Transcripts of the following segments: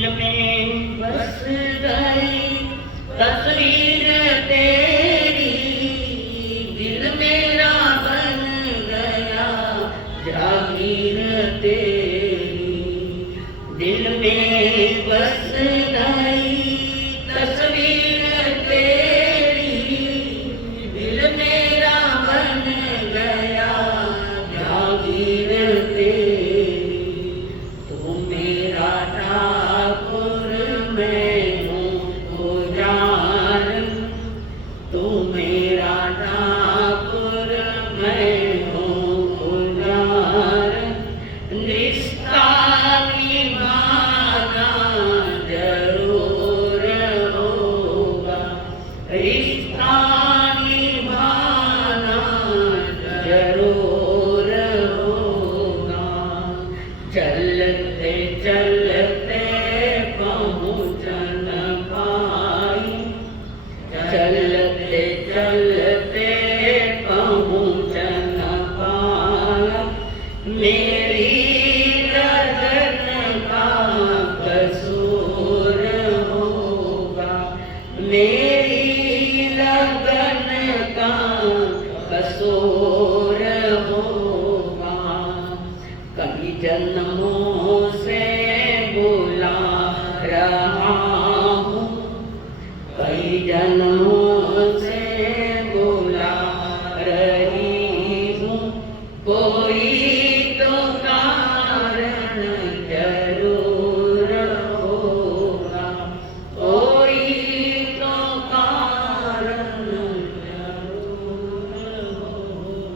दिल में बस गई तस्वीर तेरी, दिल मेरा बन गया जागीर तेरी, दिल में बस गई तस्वीर तेरी, दिल मेरा बन गया जागीर तेरी, तू मेरा ठाकुर मैं हूँ पुजार, तू मेरा ठाकुर मैं हूँ पुजार, रिश्ता निभाना जरूर होगा, रिश्ता निभाना जरूर होगा, चलते चलते पहुँच न पाई, चलते चलते पहुँच न पाया, मेरी लगन का कसूर होगा, मेरी लगन का कसूर होगा, कई जन्मों से बुला रहा हूँ, कई जन्मों से बुला रही हूँ, कोई तो कारण जरूर होगा, कोई तो कारण जरूर होगा।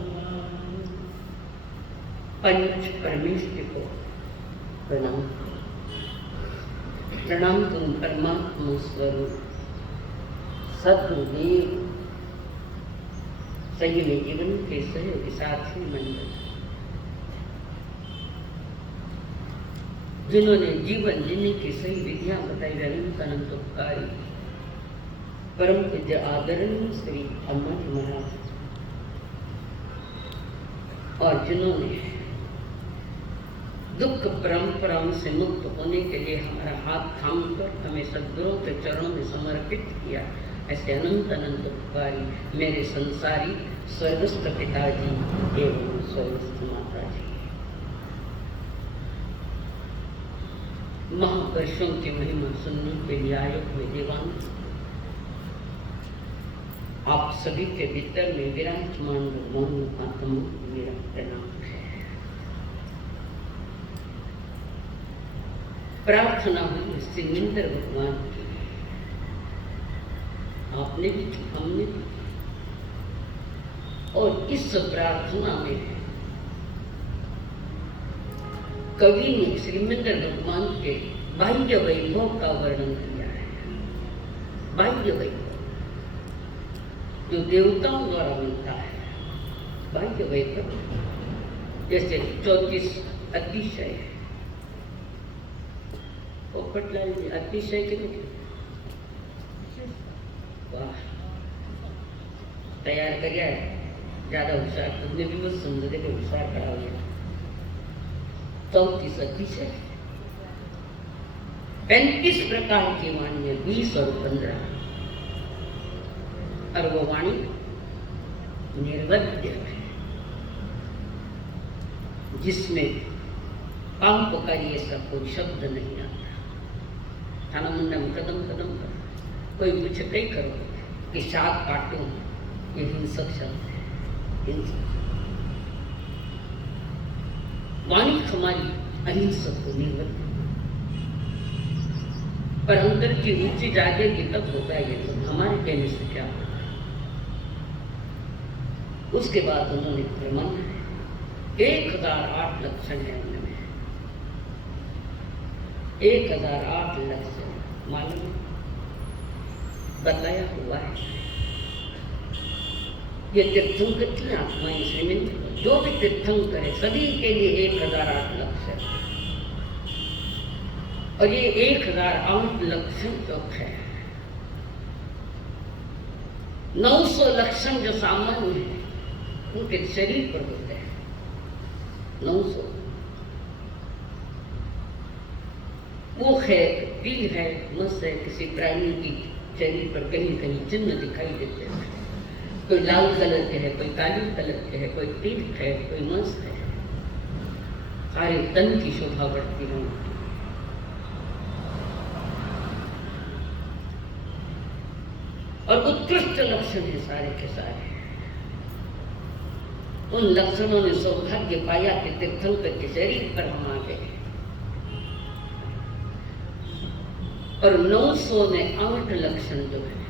पंच परमेश्वर को प्रणाम, प्रणाम तुम परमात्मा स्वरूप सद्गुरुदेव, संयम जीवन के सहयोगी साथी मंडल, जिन्होंने जीवन जीने की सही विधियां बताई, अनंत अनंत उपकारी परम पूज्य आदरणीय श्री अम्मा जी महाराज, और जिन्होंने दुख परंपराओं से मुक्त होने के लिए हमारा हाथ थामकर हमें सद्गुरुओं के चरणों में समर्पित किया, ऐसे अनंत अनंत उपकारी मेरे संसारी स्वर्गस्थ पिताजी एवं स्वर्गस्थ माता जी, महापुरुषों की महिमा सुनने के लिए आए हुए देवान, आप सभी के भीतर में विराजमान भगवान आत्मा मेरा प्रणाम है। प्रार्थना हुई सिमिंदर भगवान की, आपने भी की, हमने भी, और इस प्रार्थना में कवि ने श्रीमंदर भगवान के बाह्य वैभव का वर्णन किया है। बाह्य वैभव जो देवताओं द्वारा मिलता है, बाह्य वैभव जैसे 34 अतिशय, पोपटलाल जी अतिशय कितने, वाह, तैयार कर गया है, ज्यादा होशियार, तुमने भी मत समझो, देखो होशियार खड़ा हो गया। 34 अतिशय, 35 प्रकार की वाणी है, 20 और 15, और वो वाणी निर्वध्य है, जिसमें पांव पुकारी ऐसा कोई शब्द नहीं आता। थाना मुंडा में कदम कदम कर, कोई पूछे कई करो कि शाक काटो, ये हिंसक शब्द है, हिंसक। वाणी हमारी अहिंसक को निर्वध्य, पर अंदर की रुचि जागेगी तब होता है ये, तो हमारे कहने से क्या होगा। उसके बाद उन्होंने प्रमाण 1008 लक्षण है उनमें, 1008 लक्षण मालूम बताया हुआ है। ये तीर्थंकर की आत्माएं श्रीमंत जो भी तीर्थंकर है सभी के लिए 1008 लक्षण, और ये 1008 लक्षण जो है, 900 लक्षण जो सामान्य है उनके शरीर पर होते हैं, 900 वो है तिल है, मस है, किसी प्राणी की शरीर पर कहीं कहीं चिन्ह दिखाई देते हैं। कोई लाल कलर के है, कोई काली कलर के है, कोई तीर्थ है, कोई मस है। सारे तन की शोभा बढ़ती है। और उत्कृष्ट लक्षण है सारे के सारे। उन लक्षणों ने सौभाग्य पाया कि तीर्थंकर के शरीर पर हम आ गए। और 908 लक्षण जो है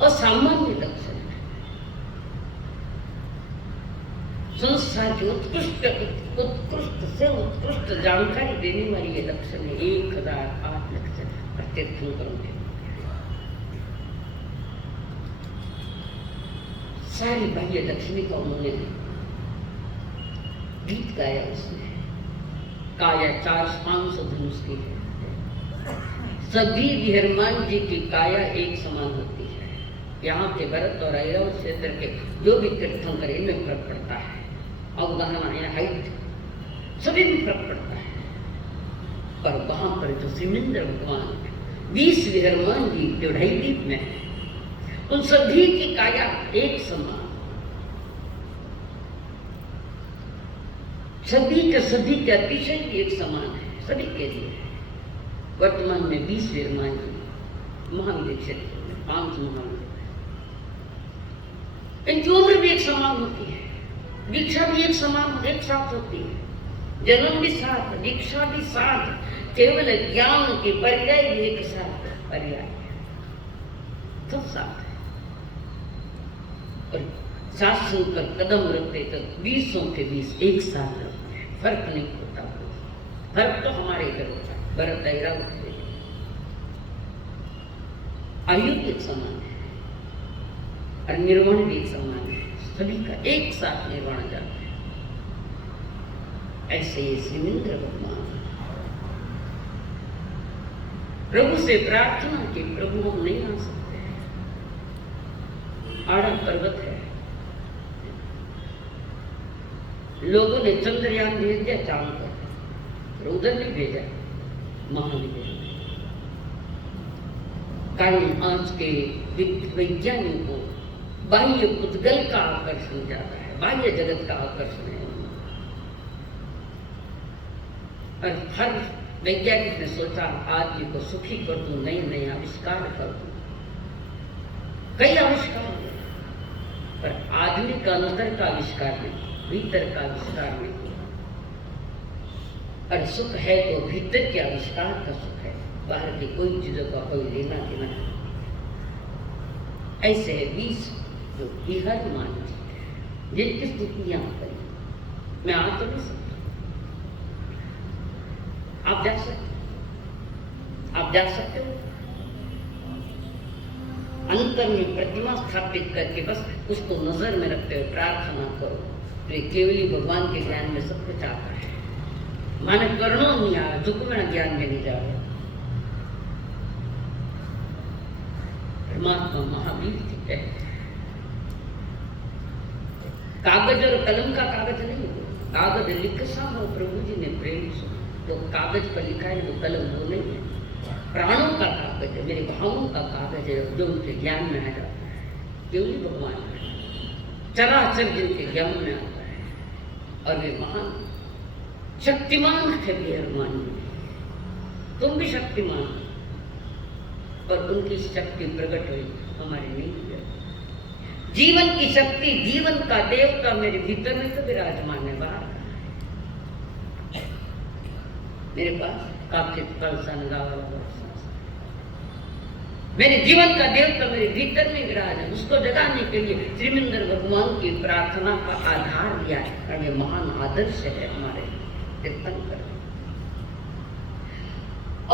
असामान्य लक्षण है। संसार की उत्कृष्ट से उत्कृष्ट जानकारी देने वाली ये लक्षण है। 1008 लक्षण तीर्थंकरों के। सारी बाह्य लक्ष्मी का उन्होंने गीत गाया। उसने काया 400-500 धनुष की है। सभी विहरमान जी की काया एक समान होती है। यहाँ के भरत और ऐरावत क्षेत्र के जो भी तीर्थंकर इनमें फर्क पड़ता है। अवधारणा या हाइट सभी में फर्क पड़ता है। पर वहां पर जो श्रीमिंद्र भगवान 20 विहरमान जी जो ढाईदीप में है, उन सभी की काया एक समान। सभी के अतिशय एक समान है। सभी के लिए वर्तमान में 20 विहरमान जी महावीर क्षेत्र में 5 महावीर। इनकी उम्र भी एक समान होती है। दीक्षा भी एक समान एक साथ होती है। जन्म भी साथ, दीक्षा भी साथ, केवल ज्ञान के पर्याय भी एक साथ पर्याय सब साथ है। और शासन पर कदम रखते तो 20 के 20 एक साथ रखते हैं। फर्क नहीं होता। फर्क तो हमारे इधर होता है। भरत ऐरावत से आयु भी एक समान है और निर्वाण भी एक समान है। सभी का एक साथ निर्वाण जाता है। ऐसे ही श्रीमिंद्र भगवान प्रभु से प्रार्थना की, प्रभु हम नहीं आ सकते। आड़ा पर्वत है। लोगों ने चंद्रयान भेज दिया चांद पर, उधर नहीं भेजा महावीर। कारण आज के वैज्ञानिकों को बाह्य उद्गल का आकर्षण ज्यादा है, बाह्य जगत का आकर्षण है। और हर वैज्ञानिक ने सोचा आदमी को सुखी कर दूं, नए नए आविष्कार कर दूं। कई आविष्कार हुए, पर आदमी का अंतर का आविष्कार नहीं, भीतर का आविष्कार नहीं। और सुख है तो भीतर के आविष्कार का सुख है, बाहर की कोई चीजों का कोई लेना देना नहीं। ऐसे है 20 जो विहरमान जी जिनकी स्तुति यहाँ पर मैं आ तो नहीं सकता। आप जा सकते हो। अंतर में प्रतिमा स्थापित करके बस उसको नजर में रखते हुए प्रार्थना करो। तो ये केवली भगवान के ज्ञान में सब कुछ आता है। माने करणों नहीं आ रहा, झुकना ज्ञान में नहीं जा रहा। परमात्मा महावीर जी कहते हैं कागज और कलम का कागज नहीं हो, कागज लिखसा हो प्रभु जी ने प्रेम से। तो कागज पर लिखा है, वो कलम वो नहीं है। प्राणों का कागज है, मेरे भावों का कागज है, जो उनके ज्ञान में आ जाता है। केवली भगवान चराचर जिनके ज्ञान में आता है। और वे महान शक्तिमान है। विहरमान तुम भी शक्तिमान, पर उनकी शक्ति प्रकट हुई हमारे नहीं हुई। जीवन की शक्ति, जीवन का देवता मेरे भीतर में तो विराजमान है। बाहर मेरे पास काफी मेरे जीवन का देवता मेरे भीतर में विराज है। उसको जगाने के लिए श्रीमिंद्र भगवान की प्रार्थना का आधार दिया है। और ये महान आदर्श है हमारे तीर्थंकर।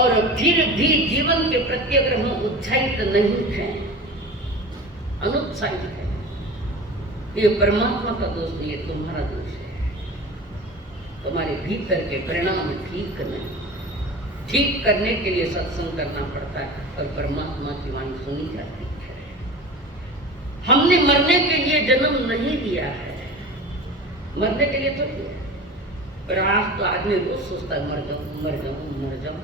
और फिर भी जीवन के प्रति अगर हम उत्साहित नहीं हैं, अनुत्साहित है, ये परमात्मा का दोष नहीं, ये तुम्हारा दोष है। तुम्हारे भीतर के परिणाम ठीक नहीं। ठीक करने के लिए सत्संग करना पड़ता है और परमात्मा की वाणी सुनी जाती है। हमने मरने के लिए जन्म नहीं लिया है, मरने के लिए तो लिया। पर आज तो आदमी रोज सोचता है मर जाऊं मर जाऊं मर जाऊं।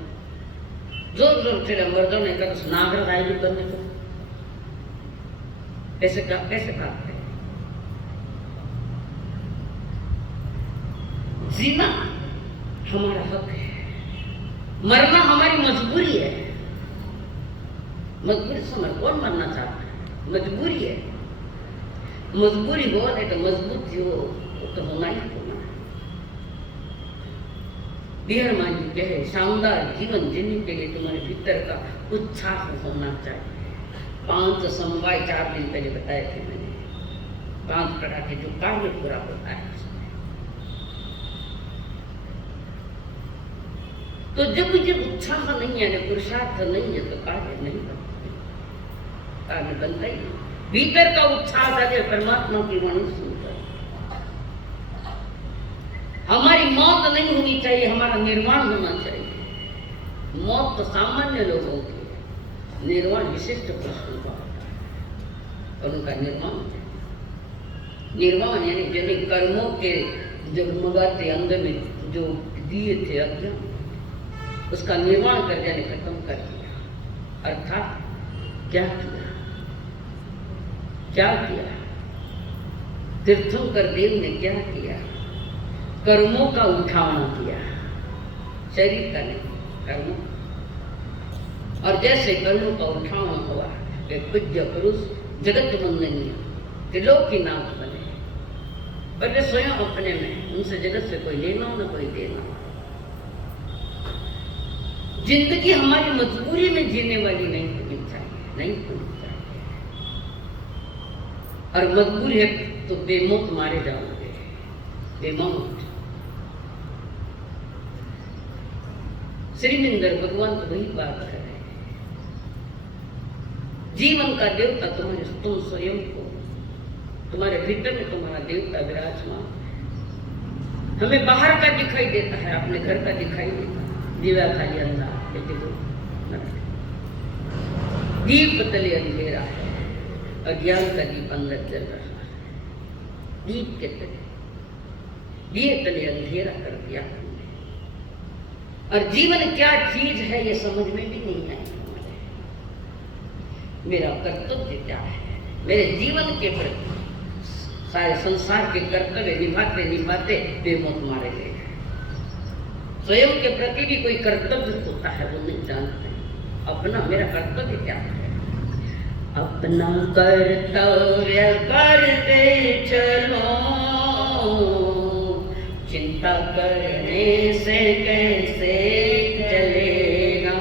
जोर जोर से मर्दों ने कहा तो नागराज आएगी करने को कैसे भागते? जीना हमारा हक है, मरना हमारी मजबूरी है। मजबूरी से कौन मरना चाहता है? मजबूरी है। मजबूरी हो नहीं तो मजबूत हो, वो तो होना ही होना है। बिहार मान जी कहे शानदार जीवन जीने के लिए तुम्हारे भीतर का उत्साह होना चाहिए। 5 समवाय 4 दिन पहले बताए थे मैंने, 5 प्रकार के जो कार्य पूरा होता है। तो जब मुझे उत्साह नहीं है, पुरुषार्थ नहीं है, तो कार्य नहीं बनता, कार्य बनता ही नहीं। भीतर का उत्साह जाके परमात्मा की वाणी सुनकर। हमारी मौत नहीं होनी चाहिए, हमारा निर्वाण होना चाहिए। मौत तो सामान्य लोगों की है, निर्वाण विशिष्ट पुरुषों का होता है और उनका निर्वाण यानी जिन कर्मों के जगमगाते अंदर में जो दिए थे अज्ञान, उसका निर्माण कर जाने खत्म कर दिया। अर्थात क्या किया? क्या किया? तीर्थंकर देव ने क्या किया? कर्मों का उठाना किया, शरीर का नहीं, कर्मों। और जैसे कर्मों का उठाना हुआ, वे पूज्य पुरुष जगत वंदनीय त्रिलोकीनाथ बने। पर वे स्वयं अपने में, उनसे जगत से कोई लेना न कोई देना। जिंदगी हमारी मजबूरी में जीने वाली नहीं होनी चाहिए, नहीं होनी चाहिए। और मजबूरी है तो बेमौत मारे जाओगे, बेमौत। श्रीमिंदर भगवान तो वही बात कर रहे हैं। जीवन का देवता तुम्हारे, तुम स्वयं को, तुम्हारे भीतर में तुम्हारा देवता विराजमान। हमें बाहर का दिखाई देता है, अपने घर का दिखाई देता है। दिवा खाली अंधार, दीप तले अंधेरा है, अज्ञान का दीप अंदर जल रहा है। दीप के तले, दिए तले अंधेरा कर दिया हमने। और जीवन क्या चीज है ये समझ में भी नहीं आया हमारे। मेरा कर्तव्य क्या है? मेरे जीवन के प्रति सारे संसार के कर्तव्य निभाते निभाते बेमौत मारे गए। स्वयं के प्रति भी कोई कर्तव्य होता है, वो नहीं जानते। अपना मेरा कर्तव्य क्या है? अपना कर्तव्य करते चलो, चिंता करने से कैसे चलेगा।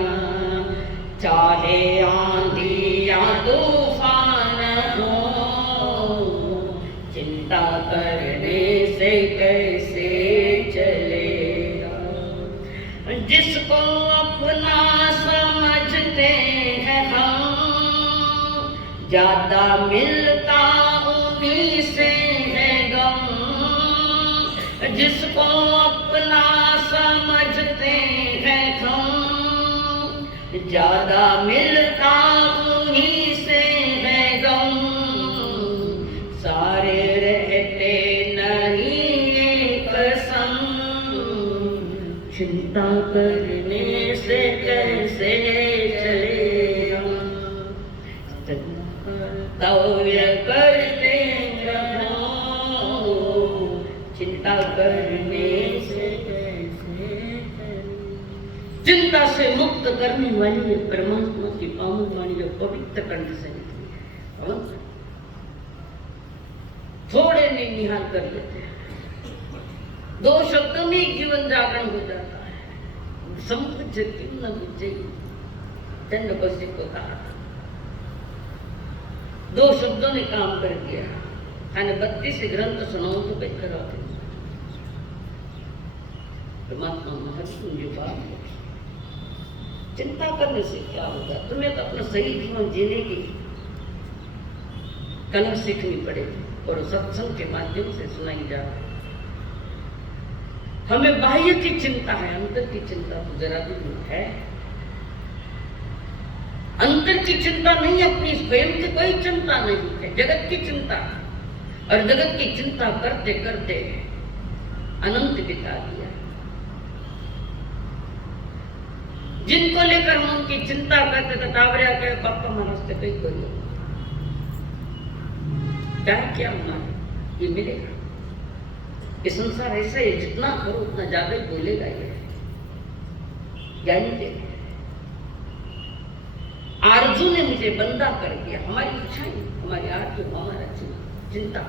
चाहे आंधी या तूफान हो, चिंता करने से कैसे चलेगा। जिसको अपना समझते हैं हम, ज्यादा मिलता उन्हीं से है गम। जिसको अपना समझते हैं हम, ज्यादा मिलता उन्हीं से है गम। सारे रहते नहीं एक संग, चिंता करने से कैसे चलेगा। कर्तव्य करते रहो, चिंता करने से कैसे चलेगा। चिंता से मुक्त करने वाली है परमात्मा की पावन वाणी, जो पवित्र कंठ से निकली है। थोड़े में निहाल कर लेते हैं, 2 शब्दों में जीवन जागरण हो जाता है। संबुझ क्यों न बुझे, चंड बसी को कहा, 2 शब्दों ने काम कर दिया। मैंने 32 ग्रंथ सुनाऊं तो बेहतर होते। परमात्मा महत्वपूर्ण जो बात है, चिंता करने से क्या होगा? तुम्हें तो अपना सही जीवन जीने की कला सीखनी पड़ेगी और सत्संग के माध्यम से सुनाई जा रही। हमें बाह्य की चिंता है, अंतर की चिंता तो जरा भी नहीं है। अंतर की चिंता नहीं, अपनी स्वयं की कोई चिंता नहीं है, जगत की चिंता। और जगत की चिंता करते करते अनंत बिता दिया। जिनको लेकर हम उनकी चिंता करते थे, टावरिया कहे पापा महाराज से कहीं करिए क्या हमारे ये मिलेगा। ये संसार ऐसा है, जितना करो उतना ज्यादा ही बोलेगा ये, ज्ञानी देगा। आरजू ने मुझे बंदा कर दिया, हमारी इच्छाएं, हमारी आरजू, हमारा चिंता।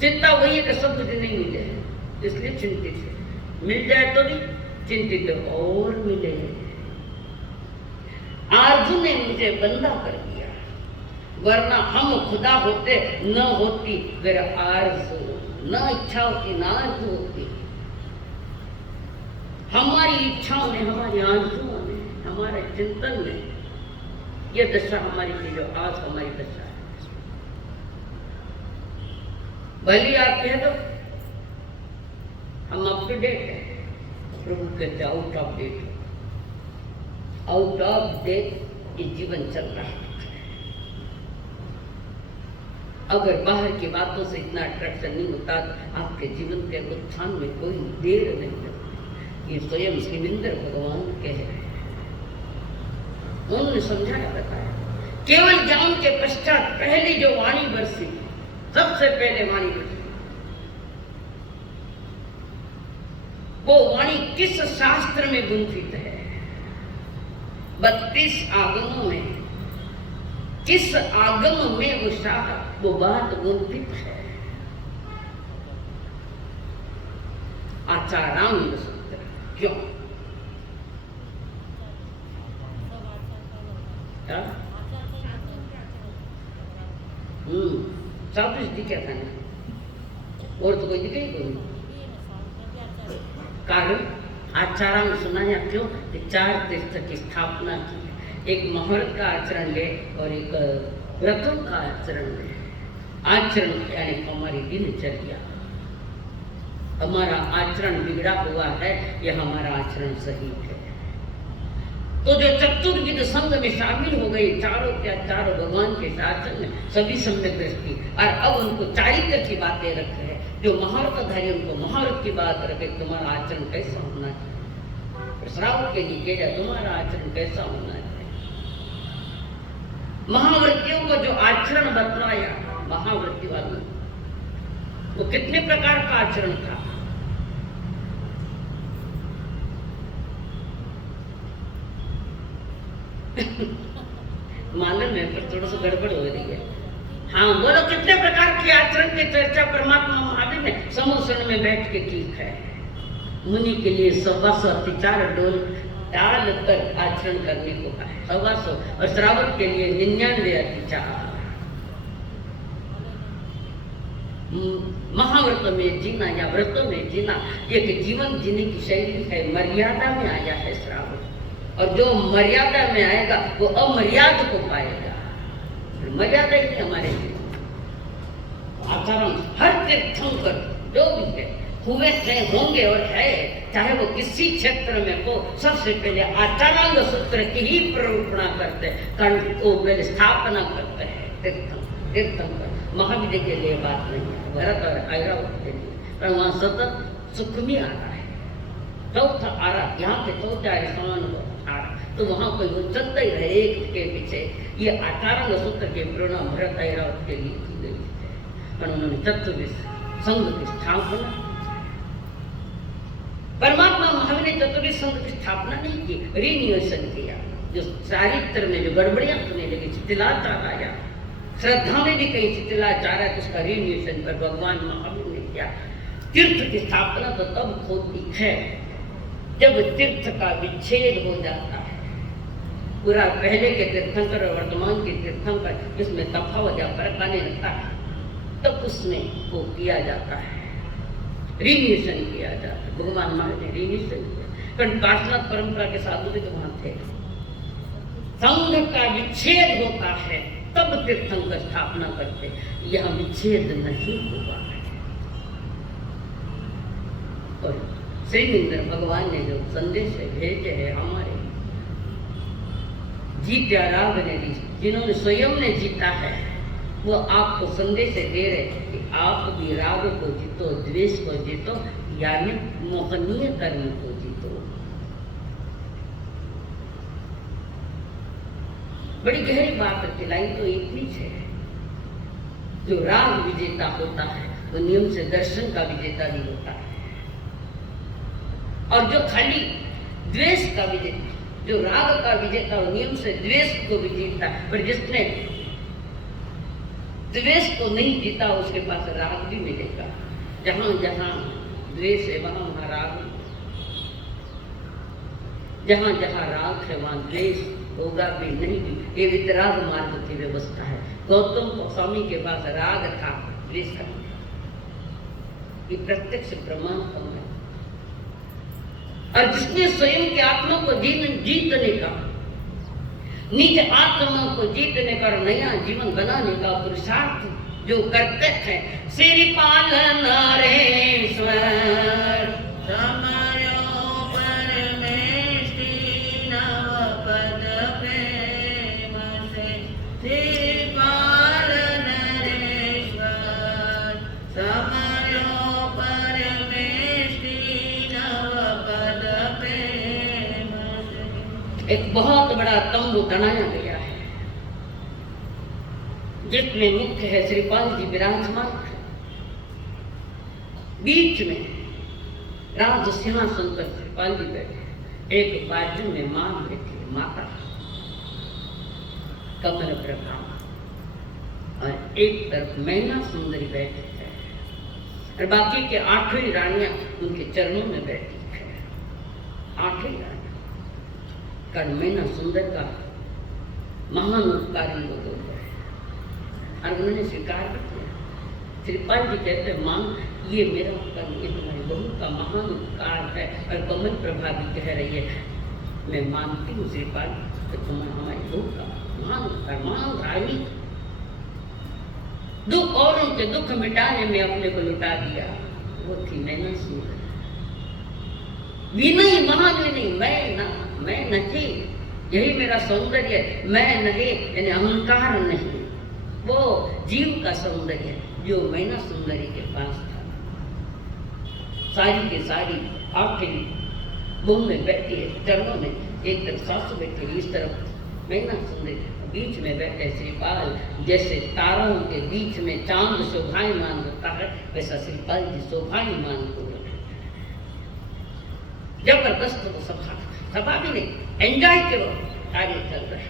चिंता वही है कि सब मुझे नहीं मिले, इसलिए चिंतित है। मिल जाए तो भी चिंतित है, और मिले। आरजू ने मुझे बंदा कर दिया, वरना हम खुदा होते, न होती मेरा आरजू, न इच्छा होती, न आरजू होती। हमारी इच्छाओं ने, हमारी आरजुओं ने, हमारे चिंतन में ये दशा हमारी थी जो आज हमारी दशा है। भले आप कह दो हम अप टू डेट है, प्रभु कहते out of date, out of date ये जीवन चल रहा है। अगर बाहर की बातों से इतना अट्रैक्शन नहीं होता तो आपके जीवन के उत्थान में कोई देर नहीं लगती। ये स्वयं श्रीविंदर भगवान कह रहे हैं, उन्होंने समझाया बताया। केवल ज्ञान के पश्चात पहली जो वाणी बरसी, सबसे पहले वाणी बरसी, वो वाणी किस शास्त्र में गुंथित है? 32 आगमों में किस आगम में वो बात गुंथित है? आचारांग सूत्र। क्यों? सब कुछ दिखा था ना, और तो कोई दिखे कोई। कारण आचारांग सुनाया क्यों? कि 4 तीर्थ की स्थापना की, एक मुहूर्त का आचरण ले और एक व्रतों का आचरण ले। आचरण यानी हमारी दिनचर्या, हमारा आचरण बिगड़ा हुआ है या हमारा आचरण सही है। तो जो चतुर्विध संघ में शामिल हो गई, चारों क्या चारों भगवान के शासन में सभी सम्यक दृष्टि, और अब उनको चारित्र की बातें रख रहे, जो महारतधारी उनको महारत की बात रखे। तुम्हारा आचरण कैसा होना चाहिए? श्रावक के लिए कह तुम्हारा आचरण कैसा होना चाहिए। महाव्रतियों को जो आचरण बतलाया, महाव्रती वालों वो कितने प्रकार का आचरण था? मालूम है पर थोड़ा सा गड़बड़ हो रही है। हाँ बोलो, कितने प्रकार के आचरण की चर्चा परमात्मा महावीर ने समुद्र में बैठ के की है। मुनि के लिए 125 अतिचार डोल डाल कर आचरण करने को कहा है, 125, और श्रावक के लिए 99 अतिचार। महाव्रत में जीना या व्रतों में जीना एक जीवन जीने की शैली है। मर्यादा में आया है श्रावक, और जो मर्यादा में आएगा वो अमर्याद को पाएगा। मर्यादा ही नहीं हमारे लिए। आचरण हर तीर्थंकर जो भी है, हुए थे, होंगे और है, चाहे वो किसी क्षेत्र में हो, सबसे पहले आचारांग सूत्र की ही प्ररूपणा करते हैं, कारण वो पहले स्थापना करते हैं। तीर्थंकर महाविद्य के लिए बात नहीं है, भरत और ऐरावत के लिए, पर वहाँ सतत सुख में आ रहा है। चौथा आ रहा, यहाँ पे चौथा है समान आ रहा, तो वहाँ कोई वो चलता ही रहे एक के पीछे। ये आचारांग सूत्र के प्रेरणा भरत ऐरावत के लिए की गई है, पर उन्होंने चतुर्विध संघ की स्थापना। परमात्मा महावीर ने चतुर्विध संघ की स्थापना नहीं की, रिन्यूएशन किया। जो चारित्र में जो गड़बड़ियां होने लगी, शिथिलाचार आया, श्रद्धा में भी कहीं शिथिलाचार है, तो उसका रिन्यूएशन पर भगवान महावीर ने किया। तीर्थ की स्थापना तो तब होती है जब तीर्थ का विच्छेद हो जाता है। पूरा पहले के तीर्थंकर और वर्तमान के तीर्थंकर इसमें तफावत या फर्क आने लगता है, तब उसमें वो किया जाता है, रिन्यूएशन किया जाता है। भगवान महावीर ने रिन्यूएशन किया, कारण पार्षद परंपरा के साधु भी तो वहां थे। संघ का विच्छेद होता है तब तीर्थंकर स्थापना करते, यह विच्छेद नहीं हुआ है। और श्रीविंदर भगवान ने जो संदेश भेजे है हमारे जीत्या राग ने, जिन्होंने स्वयं ने जीता है, वो आपको संदेश दे रहे कि आप भी राग को जीतो, द्वेष को जीतो, यानी मोहनीय कर्म को जीतो। बड़ी गहरी बात है, लाइन तो एक ही है। जो राग विजेता होता है वो नियम से दर्शन का विजेता भी होता है, और जो खाली द्वेष का विजेता, जो राग का विजेता वो नियम से द्वेष को भी जीतता है। पर जिसने द्वेष को नहीं जीता उसके पास राग भी मिलेगा। जहां जहां द्वेष है वहां वहां राग, जहां जहां राग है वहां द्वेष होगा भी नहीं भी। ये वितराग मार्ग की व्यवस्था है। गौतम स्वामी के पास राग था, द्वेष का, ये प्रत्यक्ष प्रमाण है। और जिसने स्वयं की आत्मा को जीतने का, निज आत्मा को जीतने का और नया जीवन बनाने का पुरुषार्थ जो करते हैं, श्रीपाल नरेश्वर समायो परमेष्टि नवपद प्रेम से, श्रीपाल नरेश्वर समायो परमेष्टि नवपद प्रेम से। एक बहुत बड़ा तंबू तनाया गया है जिसमें मुख्य है श्रीपाल जी विराजमान, बीच में राज सिंहासन पर श्रीपाल जी बैठे, एक बाजू में मां बैठी, माता कमल प्रभा, और एक तरफ मैना सुंदरी बैठी है, और बाकी के आठवीं रानियां उनके चरणों में बैठी है। आठवीं रानियां, कारण मैना सुंदर का महान उपकारी लोग है और उन्होंने स्वीकार कर दिया। श्रीपाल जी कहते हैं, मां ये मेरा उपकार, ये तुम्हारी बहू का महान उपकार है। और कमल प्रभा भी कह रही है, मैं मानती हूँ श्रीपाल कि तुम्हें हमारी बहू का महान उपकार, महान धार्मिक दुख और उनके दुख मिटाने में अपने को लुटा दिया, वो थी मैना सुंदर। विनय महान विनय, मैं नहीं, यही मेरा सौंदर्य है। मैं नहीं यानी अहंकार नहीं, वो जीव का सौंदर्य जो मैना सुंदरी के पास था। सारी के सारी आखिरी बहू में बैठी है, चरणों में एक तरफ सासू बैठी, इस तरफ मैना सुंदरी, बीच में बैठे श्रीपाल। जैसे तारों के बीच में चांद शोभायमान होता है, वैसा श्रीपाल जी शोभायमान हो रहे। जबरदस्त वो सभा भी नहीं, एंजॉय करो, कार्य चल रहा है।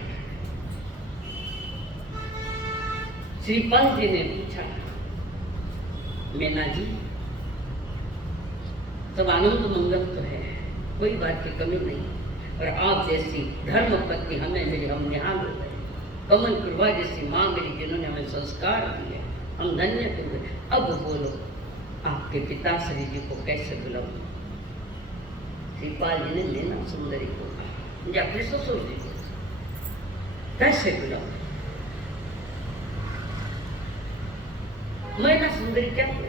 श्रीपाल जी ने पूछा, मैना जी सब आनंद मंगल तो है, कोई बात की कमी नहीं, और आप जैसी धर्म पत्नी हमें मिली, हम यहाँ हो गए। कमल प्रभा जैसी माँ मिली जिन्होंने हमें संस्कार दिए, हम धन्य हुए। अब बोलो आपके पिताश्री जी को कैसे बुलाऊं? श्रीपाल जी ने मैना सुंदरी को कहा, या अपने ससुर जी को कैसे बुलाऊं? मैना सुंदरी क्या बोले?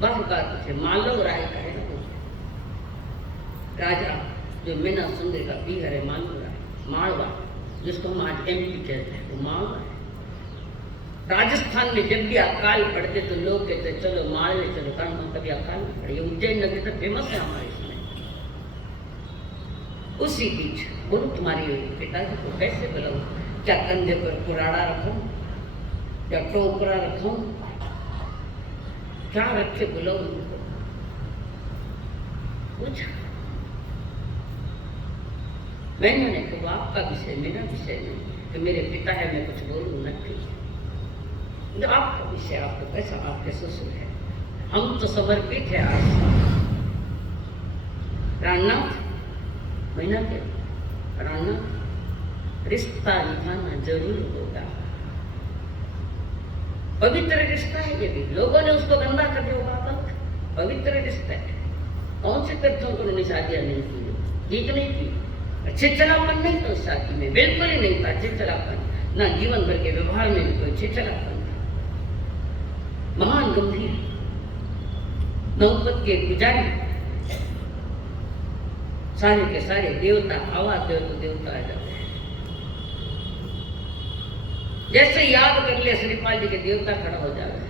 बात है, मालव राय का है ना राजा, जो मैना सुंदरी का पीहर है, मालव राय, मालवा, जिसको हम आज MP कहते हैं, वो मालवा है। राजस्थान में जब भी अकाल पड़ते तो लोग कहते चलो मालवे चलो, कारण कभी अकाल नहीं पड़े। उज्जैन नगरी तो फेमस है हमारे इसमें। उसी बीच बोलो तुम्हारे पिताजी को कैसे बुलाऊं? क्या कंधे पर कुराड़ा रखूं, क्या टोकरा रखूं, क्या रखे बुलाऊं उनको? पूछा। मैंने कहा आपका विषय मेरा विषय नहीं, कि मेरे पिता है मैं कुछ बोलूं नहीं, जो आपका विषय, आपको कैसा, आपके ससुर है, हम तो समर्पित है आज। प्राणनाथ मैना के प्राणनाथ, रिश्ता निभाना जरूर होगा। पवित्र रिश्ता है ये भी, लोगों ने उसको गंदा कर दिया होगा। पवित्र रिश्ता है, कौन से तीर्थों को उन्होंने शादियां नहीं की, ठीक नहीं की, छिछलापन नहीं था उस शादी में, बिल्कुल ही नहीं था छिछलापन, ना जीवन भर के व्यवहार में भी कोई छिछलापन। महान गंभीर नौपत के पुजारी, सारे के सारे देवता आवाज दे तो देवता आ जाते हैं। जैसे याद कर लिया श्रीपाल जी के, देवता खड़ा हो जाएगा।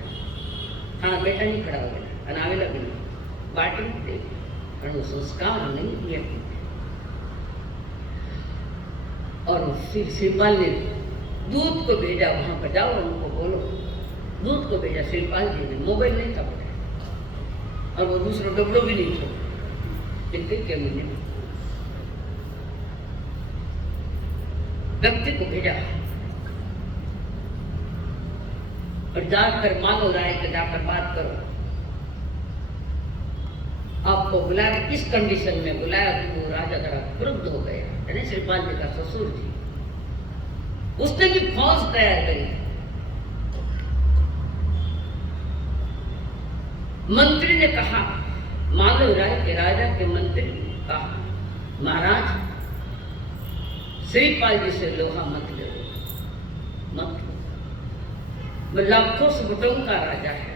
हाँ बेटा नहीं खड़ा हो गया, अनावेला भी नहीं, बाटी देगी, पर वो संस्कार नहीं दिया। और फिर श्रीपाल ने दूध को भेजा, वहां पर जाओ उनको बोलो। दूध को भेजा श्रीपाल जी ने, मोबाइल नहीं था बोले, और वो दूसरा डबलो भी नहीं था। के महीने में व्यक्ति को भेजा और जाकर मानो राय के जाकर बात करो। आपको बुलाया, किस कंडीशन में बुलाया कि वो राजा जरा क्रुद्ध हो गया, यानी श्रीपाल जी का ससुर जी। उसने भी फौज तैयार करी। मंत्री ने कहा, मालव राय के राजा के मंत्री ने कहा, महाराज श्रीपाल जी से लोहा मत ले, मत। वो लाखों सुबटों का राजा है,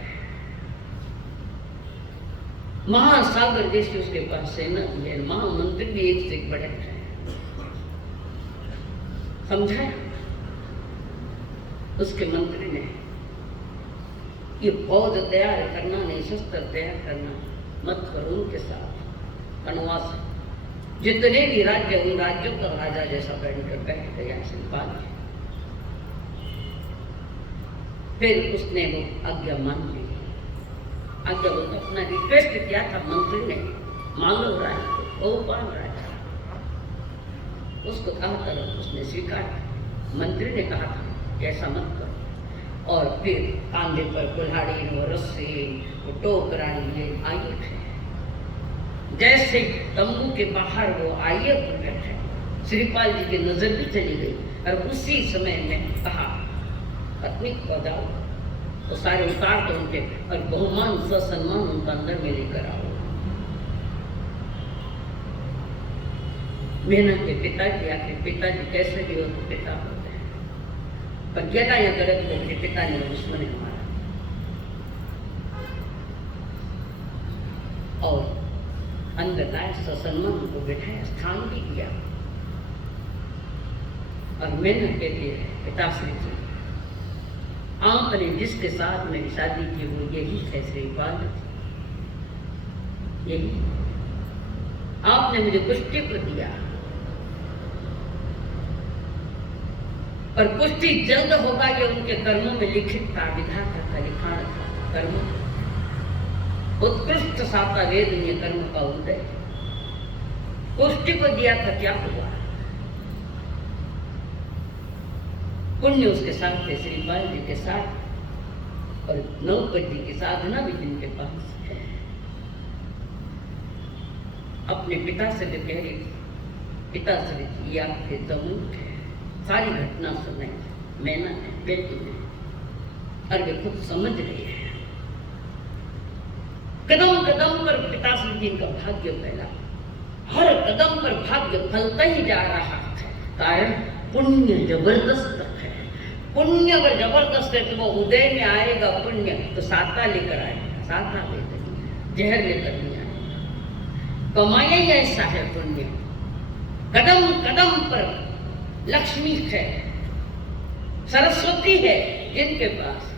महासागर जैसी उसके पास सेना भी है, महामंत्री भी एक से एक बड़े हैं। समझाया उसके मंत्री ने, ये फौज तैयार करना नहीं, शस्त्र तैयार करना मत करो उनके साथ। वनवास जितने भी राज्य, उन राज्यों का राजा जैसा बैठ गया श्रीपाल जी। फिर उसने वो आज्ञा मान ली। आज्ञा वो अपना रिक्वेस्ट किया था मंत्री ने, मालव राय को, गोपाल राजा, उसको कहा था, उसने स्वीकार। मंत्री ने कहा था ऐसा मत करो। और फिर कांधे पर कुल्हाड़ी, वो रस्सी, वो टोकरा लिए आइए थे। जैसे तंबू के बाहर वो आइए बैठे, श्रीपाल जी की नजर भी चली गई और उसी समय में कहा, पत्नी को जाओ तो सारे उतार दो उनके और बहुमान ससम्मान उनका अंदर में लेकर आओ। मेना के पिताजी आके, पिताजी कैसे भी हो तो पिता होते हैं, पर क्या यह गलत हो कि पिता ने दुश्मन हमारा। और अंदर लाए, ससम्मान उनको बिठाया, स्थान भी किया। और मैंने कहती है पिताश्री जी, आपने जिसके साथ मेरी शादी की वो यही है श्रीपाल जी, यही। आपने मुझे पुष्टि को दिया और पुष्टि जल्द होगा, ये उनके कर्मों में लिखित था, विधाता का लिखाण था। कर्मों उत्कृष्ट साता वेद में कर्म का उदय। पुष्टि को दिया था, क्या हुआ? पुण्य उसके साथ थे, श्रीपाल जी के साथ, और नौपत जी की साधना भी जिनके पास है। अपने पिता से भी कह रही, पिता से भी आपके दमुख है, सारी घटना सुनाई। मैना है, बेटी ने, और वे खुद समझ रही है। कदम कदम पर पिताश्री जी का भाग्य फैला, हर कदम पर भाग्य फलता ही जा रहा है। कारण पुण्य जबरदस्त है। पुण्य अगर जबरदस्त है तो वो उदय में आएगा। पुण्य तो साता लेकर आएगा, साता लेकर, जहर लेकर नहीं आएगा। कमाया ही ऐसा है पुण्य। कदम कदम पर लक्ष्मी है, सरस्वती है जिनके पास,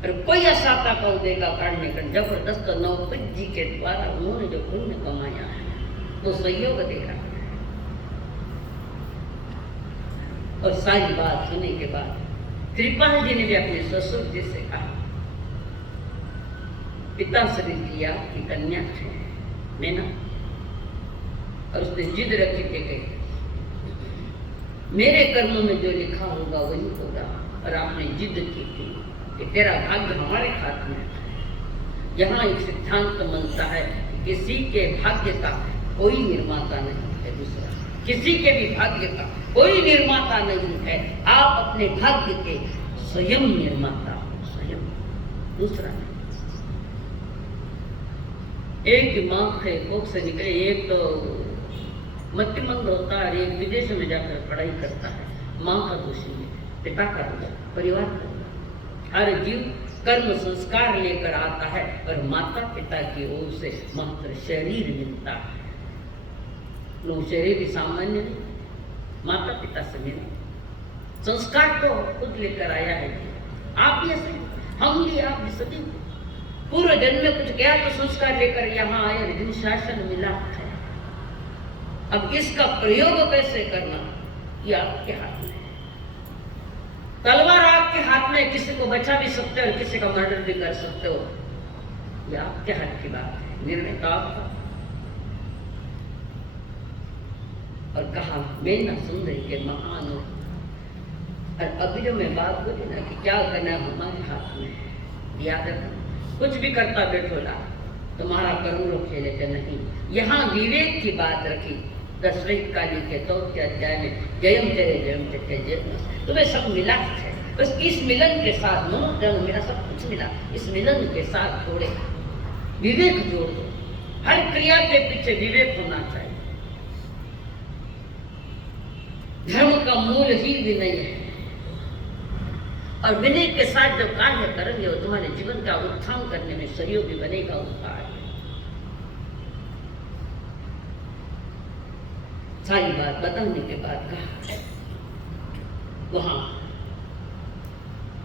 और कोई असाता का उदय का काढ़ने का जबरदस्त नौपत जी के द्वारा उन्होंने जो पुण्य कमाया है वो संयोग देखा है। और सारी बात सुनने के बाद श्रीपाल जी ने भी अपने ससुर जी से कहा, पिताश्री जी आपकी कन्या है मैना। और उसने जिद रखी कि मेरे कर्म में जो लिखा होगा वही होगा। और आपने जिद की थी कि तेरा भाग्य हमारे हाथ में है। यहाँ एक सिद्धांत बनता है कि किसी के भाग्य का कोई निर्माता नहीं है, दूसरा किसी के भी भाग्य का कोई निर्माता नहीं है। आप अपने भाग्य के स्वयं निर्माता हो, स्वयं, दूसरा नहीं। एक दिमाग है, कोख से निकले, एक तो मतिमंद होता है, एक विदेश में जाकर पढ़ाई करता है। माँ का दोषी है, पिता का दोषी, परिवार का। हर जीव कर्म संस्कार लेकर आता है और माता पिता की ओर से मात्र शरीर मिलता है। लोग शरीर भी सामान्य नहीं, माता पिता से मिला। संस्कार तो खुद लेकर आया है। आप भी ऐसे, हम भी, आप भी, सभी पूर्व जन्म में कुछ गया तो संस्कार लेकर यहाँ आए, शासन मिला है। अब इसका प्रयोग कैसे करना ये आपके हाथ में है। तलवार आपके हाथ में, किसी को बचा भी सकते हो और किसी का मर्डर भी कर सकते हो, ये आपके हाथ की बात है, निर्णय तो आपका। और कहा मेघना सुंदरी के महान। और अभी जो मैं बात बोली ना कि क्या करना हमारे हाथ में है, याद रखना, कुछ भी करता बैठो ला तुम्हारा करोड़ों खेले के नहीं। यहाँ विवेक की बात रखी 10वीं काली के 4 अध्याय में, जयम जय जयम जय जय। तुम्हें सब मिला है, बस इस मिलन के साथ मनोजन मेरा सब कुछ मिला, इस मिलन के साथ थोड़े विवेक जोड़ दो। हर क्रिया के पीछे विवेक होना चाहिए। धर्म का मूल ही विनय है, और विनय के साथ जब कार्य करेंगे वो तुम्हारे जीवन का उत्थान करने में सहयोगी बनेगा। उपाय सारी बात बताने के बाद कहा वहां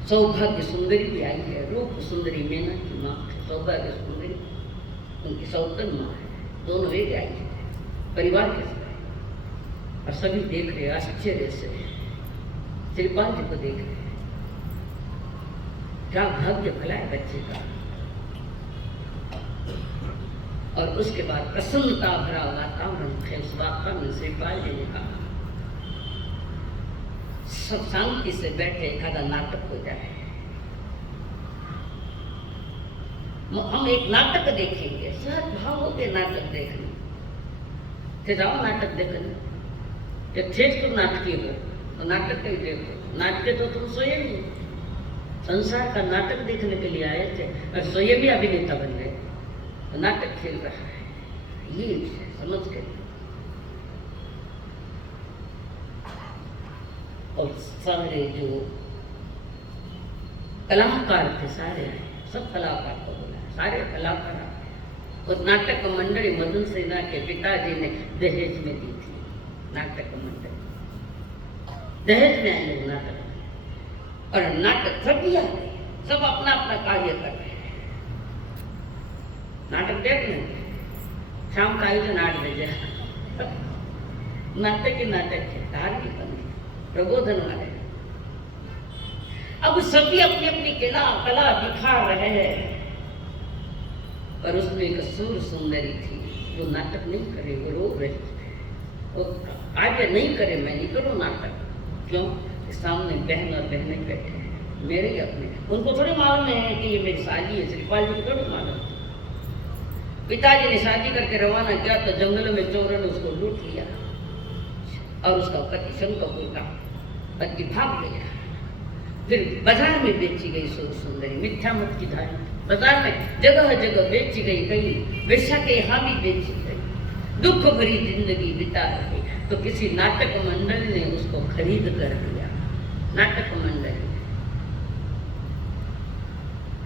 सौभाग्य सुंदरी भी आई है। रूप सुंदरी मेना की माँ, सौभाग्य सुंदरी उनकी सौतन माँ है, दोनों एक आई है परिवार के साथ। और सभी देख रहे आश्चर्य से श्रीपाल जी को देख रहे, क्या भाग्य फला है बच्चे का। और उसके बाद प्रसन्नता भरा वातावरण है। उस वातावरण में श्रीपाल जी ने कहा सब शांति से बैठे, एखादा नाटक हो जाए, हम एक नाटक देखेंगे, सहज भाव होते नाटक देखने के जाओ, नाटक देखने थिएटर नाटकीय हो तो नाटक ही देखो, नाटक तो तुम स्वयं ही संसार का नाटक देखने के लिए आए थे और स्वयं भी अभिनेता बन गए, तो नाटक खेल रहा है, ये समझ गए। और सारे जो कलाकार थे सारे, सब कलाकार को बोला, सारे कलाकार। उस नाटक मंडली मधुन सिन्हा के पिताजी ने दहेज में दी थी, नाटक मंडली दहेज में आए लोग नाटक, और नाटक सब भी आ गए, सब अपना अपना कार्य कर रहे हैं। नाटक देख लेंगे, शाम का आयोजन 8 बजे, नाटक ही नाटक है, धार्मिक प्रबोधन वाले। अब सभी अपनी अपनी कला दिखा रहे हैं, पर उसमें एक सूर सुंदरी थी जो नाटक नहीं करे, वो रो रही थी, वो कार्य नहीं करे, मैं नहीं करूँ नाटक। क्यों? सामने बहन और बहनें बैठे हैं, मेरे ही अपने, उनको थोड़ी मालूम है कि ये मेरी शादी है, श्रीपाल जी को थोड़ी मालूम। पिताजी ने शादी करके रवाना किया तो जंगल में चोरों ने उसको लूट लिया और उसका पति शंकरपुर का पति भाग गया। फिर बाजार में बेची गई सूर सुंदरी, मिथ्या मत की धारण, बाजार में जगह जगह बेची गई, कहीं वेश्या के यहाँ भी बेची गई, दुख भरी जिंदगी बिता रही। तो किसी नाटक मंडल ने उसको खरीद कर दिया, नाटक मंडल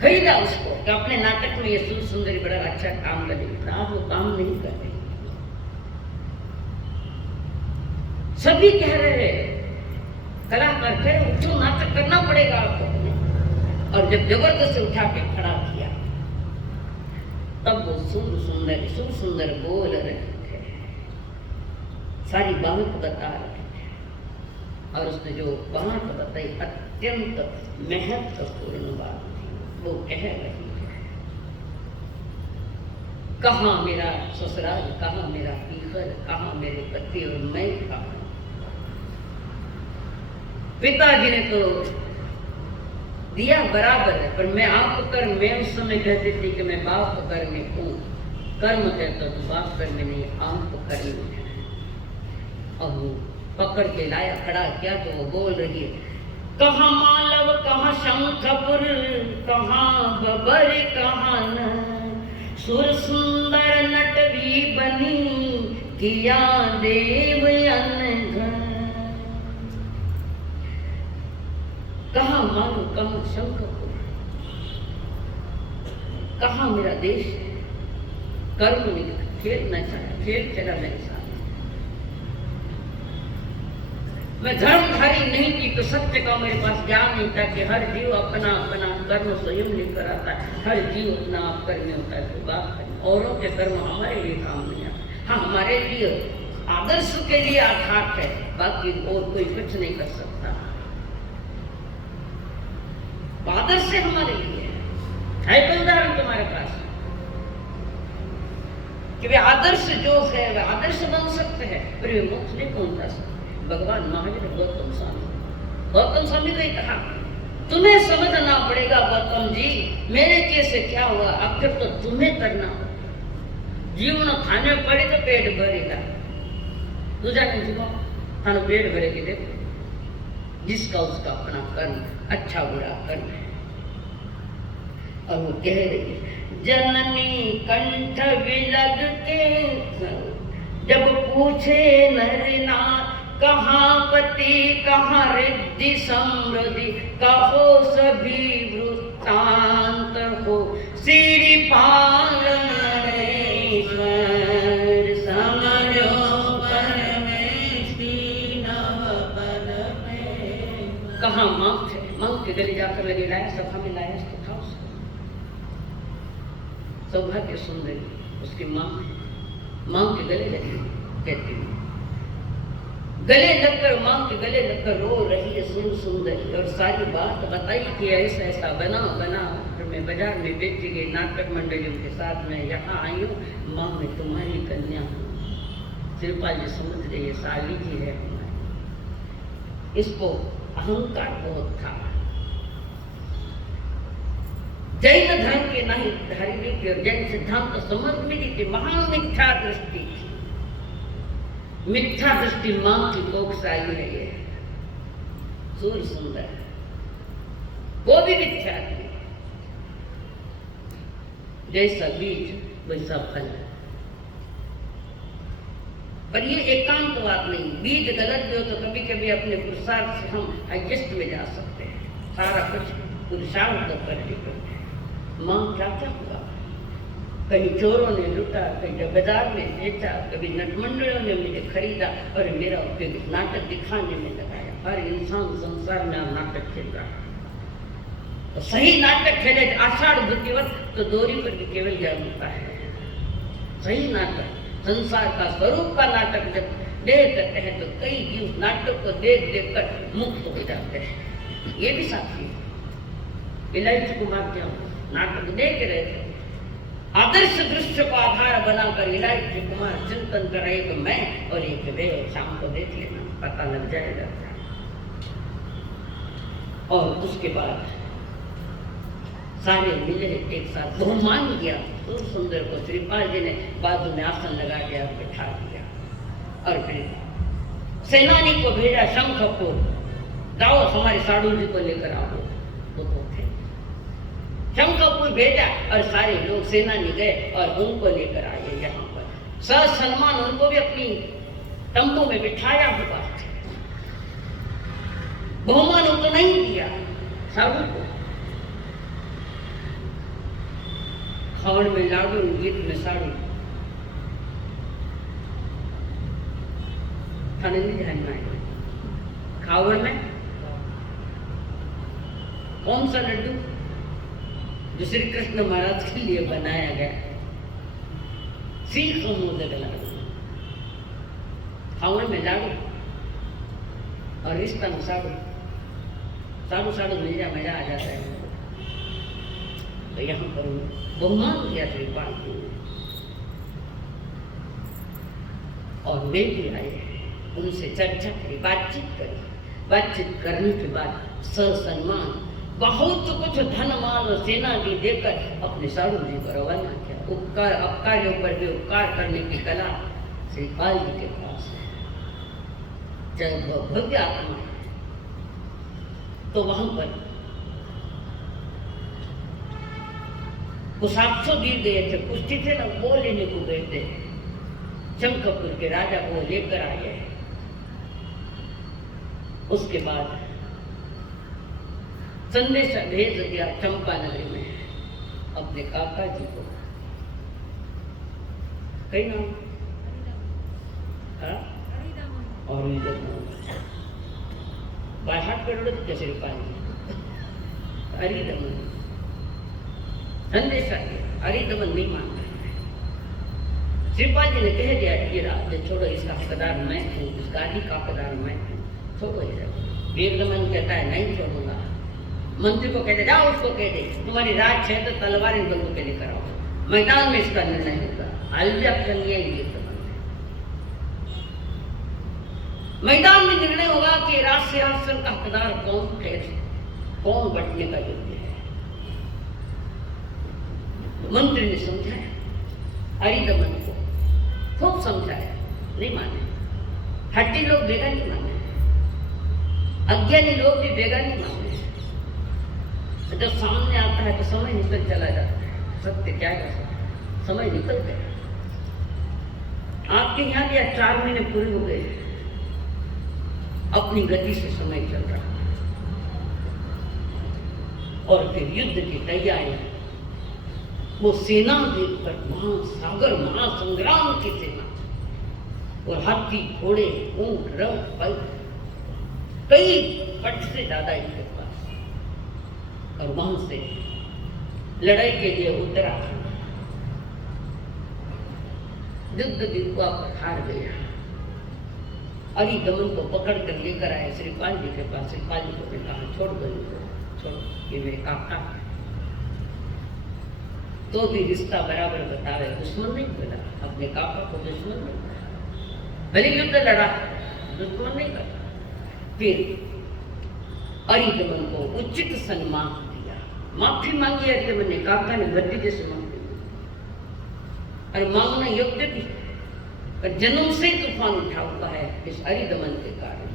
खरीदा उसको कि अपने नाटक में ये सूर सुंदरी बड़ा अच्छा काम करेगी। आप वो काम नहीं कर रहे, सभी कह रहे कलाकार कह रहे जो नाटक करना पड़ेगा आपको, और जब जबरदस्ती उठा के खड़ा किया तब वो सूर सुंदर बोल रहे थे, सारी बात बता रहे थे, और उसने जो बात बताई अत्यंत महत्वपूर्ण बात थी। वो कह रही है, कहाँ मेरा ससुराल, कहाँ मेरा पीकर, कहाँ मेरे पति और मैं कहाँ। पिताजी ने तो दिया बराबर है, पर मैं आप कर, मैं उस समय कहती थी कि मैं बाप कर में हूँ, कर्म कहता तो बाप कर में नहीं, आप कर में है। और वो पकड़ के लाया, खड़ा किया तो वो बोल रही है, कहाँ मालव, कहाँ शंखपुर, कहाँ बबर, कहाँ न सुर सुंदर नटवी बनी, किया देव अनघन। कहाँ मालव, कहाँ शंखपुर, कहाँ मेरा देश है। कर्म नहीं, खेल न चला, खेल चला मेरे साथ। मैं धर्मधारी नहीं थी तो सत्य का मेरे पास ज्ञान नहीं था कि हर जीव अपना अपना कर्म स्वयं लेकर आता है, हर जीव अपना आप कर्म होता है। तो बात औरों के कर्म हमारे लिए काम नहीं आता। हाँ, हमारे लिए आदर्श के लिए अर्थात है, बाकी और कोई कुछ नहीं कर सकता। आदर्श हमारे लिए है कोई उदाहरण तुम्हारे पास कि वे आदर्श जो है वे आदर्श बन सकते हैं, पर वे मोक्ष नहीं पहुंचा सकते। भगवान महावीर गौतम स्वामी को कहा, तुम्हें समझना पड़ेगा गौतम जी, मेरे कैसे क्या हुआ, आखिर तो तुम्हें करना। जीवन खाने पड़े तो पेट भरेगा, दूसरा जीवन थानो पेट भरे के देखो, जिसका उसका अपना कर्म, अच्छा बुरा कर्म है। और वो कह रही है, जननी कंठ विलग के जब पूछे नर नाथ, कहाँ पति कहाँ रिद्धि समृद्धि, कहो सभी वृत्तांत हो, श्रीपाल नरेश्वर समरो परमेष्टि नवपद में। कहाँ मंक है, मंक के गले जाकर लगे लाया, सभा में लाया तो था उसको। सौभाग्य सुंदरी उसकी मां के गले लगी, कहती हूँ गले लगकर, मां के गले लगकर रो रही है सुंदरी, और सारी बात बताई कि ऐसा ऐसा बना। फिर मैं बाजार में बेची गई, नाटक मंडलियों के साथ में यहाँ आई हूँ, माँ मैं तुम्हारी कन्या हूँ। शिवपाल जी समझ गए ये साली जी है हमारी। इसको अहंकार बहुत था, जैन धर्म के नहीं धारी थी, और जैन सिद्धांत तो समझ में नहीं थी, महान मिथ्या दृष्टि थी। मिथ्या दृष्टि मां की कोख से आई है। ये सूर्य सुंदर है, वो भी मिथ्या थी। जैसा बीज वैसा फल, पर ये एकांतवाद नहीं। बीज गलत भी हो तो कभी कभी अपने पुरुषार्थ से हम हाइएस्ट में जा सकते हैं, सारा कुछ पुरुषार्थ कर लेते हैं। मां क्या क्या हुआ, कहीं चोरों ने लूटा, कहीं बाजार में बेचा, कभी नटमंडलों ने मुझे खरीदा और मेरा उपयोग नाटक दिखाने में लगाया। हर इंसान संसार में नाटक खेल रहा है, तो सही नाटक खेले आषाढ़ बुद्धिवत तो दोरी पर भी केवल ज्ञान होता है। सही नाटक, संसार का स्वरूप का नाटक जब देख करते हैं तो कई जीव नाटक को देख देख कर मुक्त हो जाते हैं। ये भी साथी इलायची कुमार क्या नाटक देख रहे थे, आदर्श दृश्य को आधार बनाकर इलायची कुमार चिंतन कर रहे, तो मैं और एक वे शाम को देख लेना, पता लग जाएगा। और उसके बाद सारे मिले एक साथ बहुमान किया। सूर सुंदर को श्रीपाल जी ने बाजू में आसन लगा दिया, बैठा दिया, और फिर सेनानी को भेजा शंखपुर, जाओ हमारे साधु जी को लेकर आओ। तो थे शंखपुर भेजा और सारे लोग सेनानी गए और उनको लेकर आए यहाँ पर। ससम्मान उनको भी अपनी तंबू में बिठाया हुआ, बहुमान उनको नहीं दिया। साधु को खावड़ में लाडू, गीत में साड़ू, खाने नहीं ध्यान में। खावड़ में कौन सा लड्डू जो श्री कृष्ण महाराज के लिए बनाया गया, सीख मोदक लाडू। खावड़ में लाडू और रिश्ता में साड़ू, साड़ू साड़ू मिल जाए मजा आ जाता है। तो यहाँ पर बहुमान किया श्रीपाल जी और वे भी आए, उनसे चर्चा करी, बातचीत करी। बातचीत करने के बाद ससम्मान बहुत कुछ धन माल और सेना भी देकर अपने साधु जी को रवाना किया। उपकार अपकारियों पर भी उपकार करने की कला श्रीपाल जी के पास है, चाहे भव्य आत्मा है। तो वहां पर कुछ 700 वीर गए थे, कुश्ती थे ना, वो लेने को गए थे। शंखपुर के राजा को लेकर आए। उसके बाद संदेश भेज दिया चंपा नगरी में अपने काका जी को। कई नाम और बाहर करोड़ कैसे पानी हरिदमन संदेश आ गया। हरिदमन नहीं मानता, श्रीपाल जी ने कह दिया ये राज्य छोड़ो, इसका हकदार मैं हूँ, इस गाड़ी का हकदार मैं हूँ, छोड़ो ये। वीरदमन कहता है नहीं छोड़ूंगा। मंत्री को कहते जाओ उसको कह दे तुम्हारी राज है तो तलवार इन बंदूक के लेकर आओ, मैदान में इसका निर्णय होगा। आलिया कन्या वीरदमन, मैदान में निर्णय होगा कि राज सिंहासन का हकदार कौन है, कौन बटने का योग्य है। मंत्री ने समझाया अरिदमन को, खूब समझाया, नहीं माने। हट्टी लोग बेगा नहीं माने, अज्ञानी लोग भी बेगा नहीं माने। जब सामने आता है तो समय निकल चला जाता है। सत्य क्या है, समय निकल गया। आपके यहाँ भी 4 महीने पूरे हो गए, अपनी गति से समय चल रहा है। और फिर युद्ध की तैयारी, वो सेना देखकर महासागर महासंग्राम की सेना, और हाथी घोड़े ऊंट रथ बैल कई पट से ज्यादा इनके पास, और वहां से लड़ाई के लिए उतरा। युद्ध दिखवा पर हार गया। अरिदमन को पकड़ कर लेकर आए श्रीपाल जी के पास। श्रीपाल जी को कहा छोड़ दो, छोड़ो, ये मेरे काका है। तो भी रिश्ता बराबर बतावे, दुश्मन नहीं बोला, अपने काका को दुश्मन नहीं बोला, भले युद्ध लड़ा, दुश्मन नहीं करा। फिर अरिदमन को उचित सम्मान दिया, माफी मांगी अरिदमन ने, काका ने गद्दी जैसे मांगी, और मांगना योग्य थी, पर जन्म से तूफान उठा हुआ है इस अरिदमन के कारण।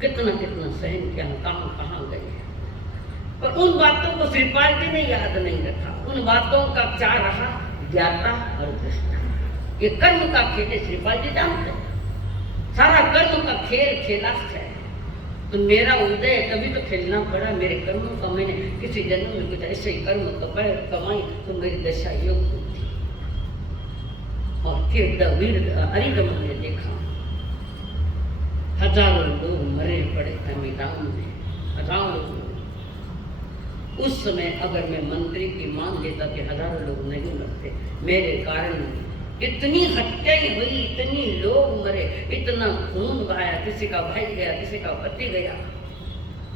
कितना कितना सहन किया, कहां कहां गए, पर उन बातों को श्रीपाल जी ने याद नहीं रखा। उन बातों का क्या रहा, ज्ञाता और दृष्टा। ये कर्म का खेल है, श्रीपाल जी जानते हैं, सारा कर्म का खेल खेला है। तो मेरा उदय तभी तो खेलना पड़ा, मेरे कर्मों का मैंने किसी जन्म में कुछ ऐसे ही कर्म कमाई तो मेरी दशा योग थी। और फिर अरिदमन ने देखा हजारों लोग मरे पड़े थे मैदान में, हजारों लोग। उस समय अगर मैं मंत्री की मान लेता कि हजारों लोग नहीं मरते, मेरे कारण इतनी हत्याएं हुई, इतनी लोग मरे, इतना खून बहाया, किसी का भाई गया, किसी का पति गया,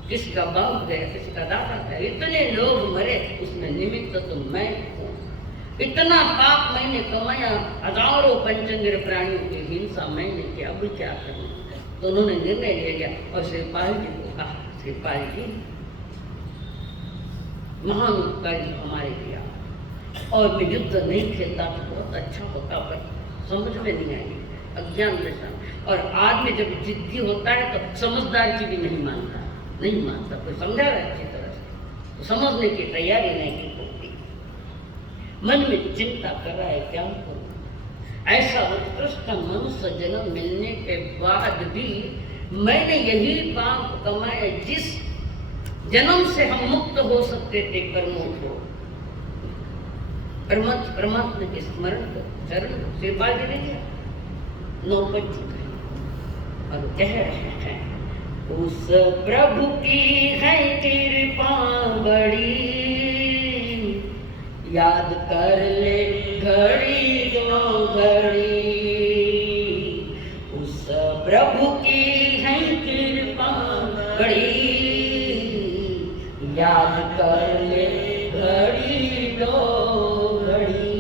किसी का बाप गया, किसी का दादा गया, इतने लोग मरे, उसमें निमित्त तो मैं हूँ। इतना पाप मैंने कमाया, हजारों पंचेंद्र प्राणियों की हिंसा मैंने किया, अब क्या करूं। तो उन्होंने निर्णय ले लिया और श्रीपाल जी को कहा, श्रीपाल जी महान उपकार हमारे किया, और मैं युद्ध नहीं खेलता तो बहुत अच्छा होता, पर समझ में नहीं आई, अज्ञान दशा। और आदमी जब जिद्दी होता है तो समझदार की भी नहीं मानता, नहीं मानता, कोई समझा रहा अच्छी तरह से तो समझने की तैयारी नहीं होती, मन में चिंता कर रहा है क्या करूं। ऐसा उत्कृष्ट मनुष्य जन्म मिलने के बाद भी मैंने यही पाप कमाए जिस जन्म से हम मुक्त हो सकते थे कर्मों को, परमात्मा के स्मरण को, चरण को। श्रीपाल जी ने किया, नौबत चुका और कह रहे हैं, उस प्रभु की है कृपा बड़ी, याद कर ले घड़ी दो घड़ी, उस प्रभु की है कृपा बड़ी, याद कर ले घड़ी दो घड़ी,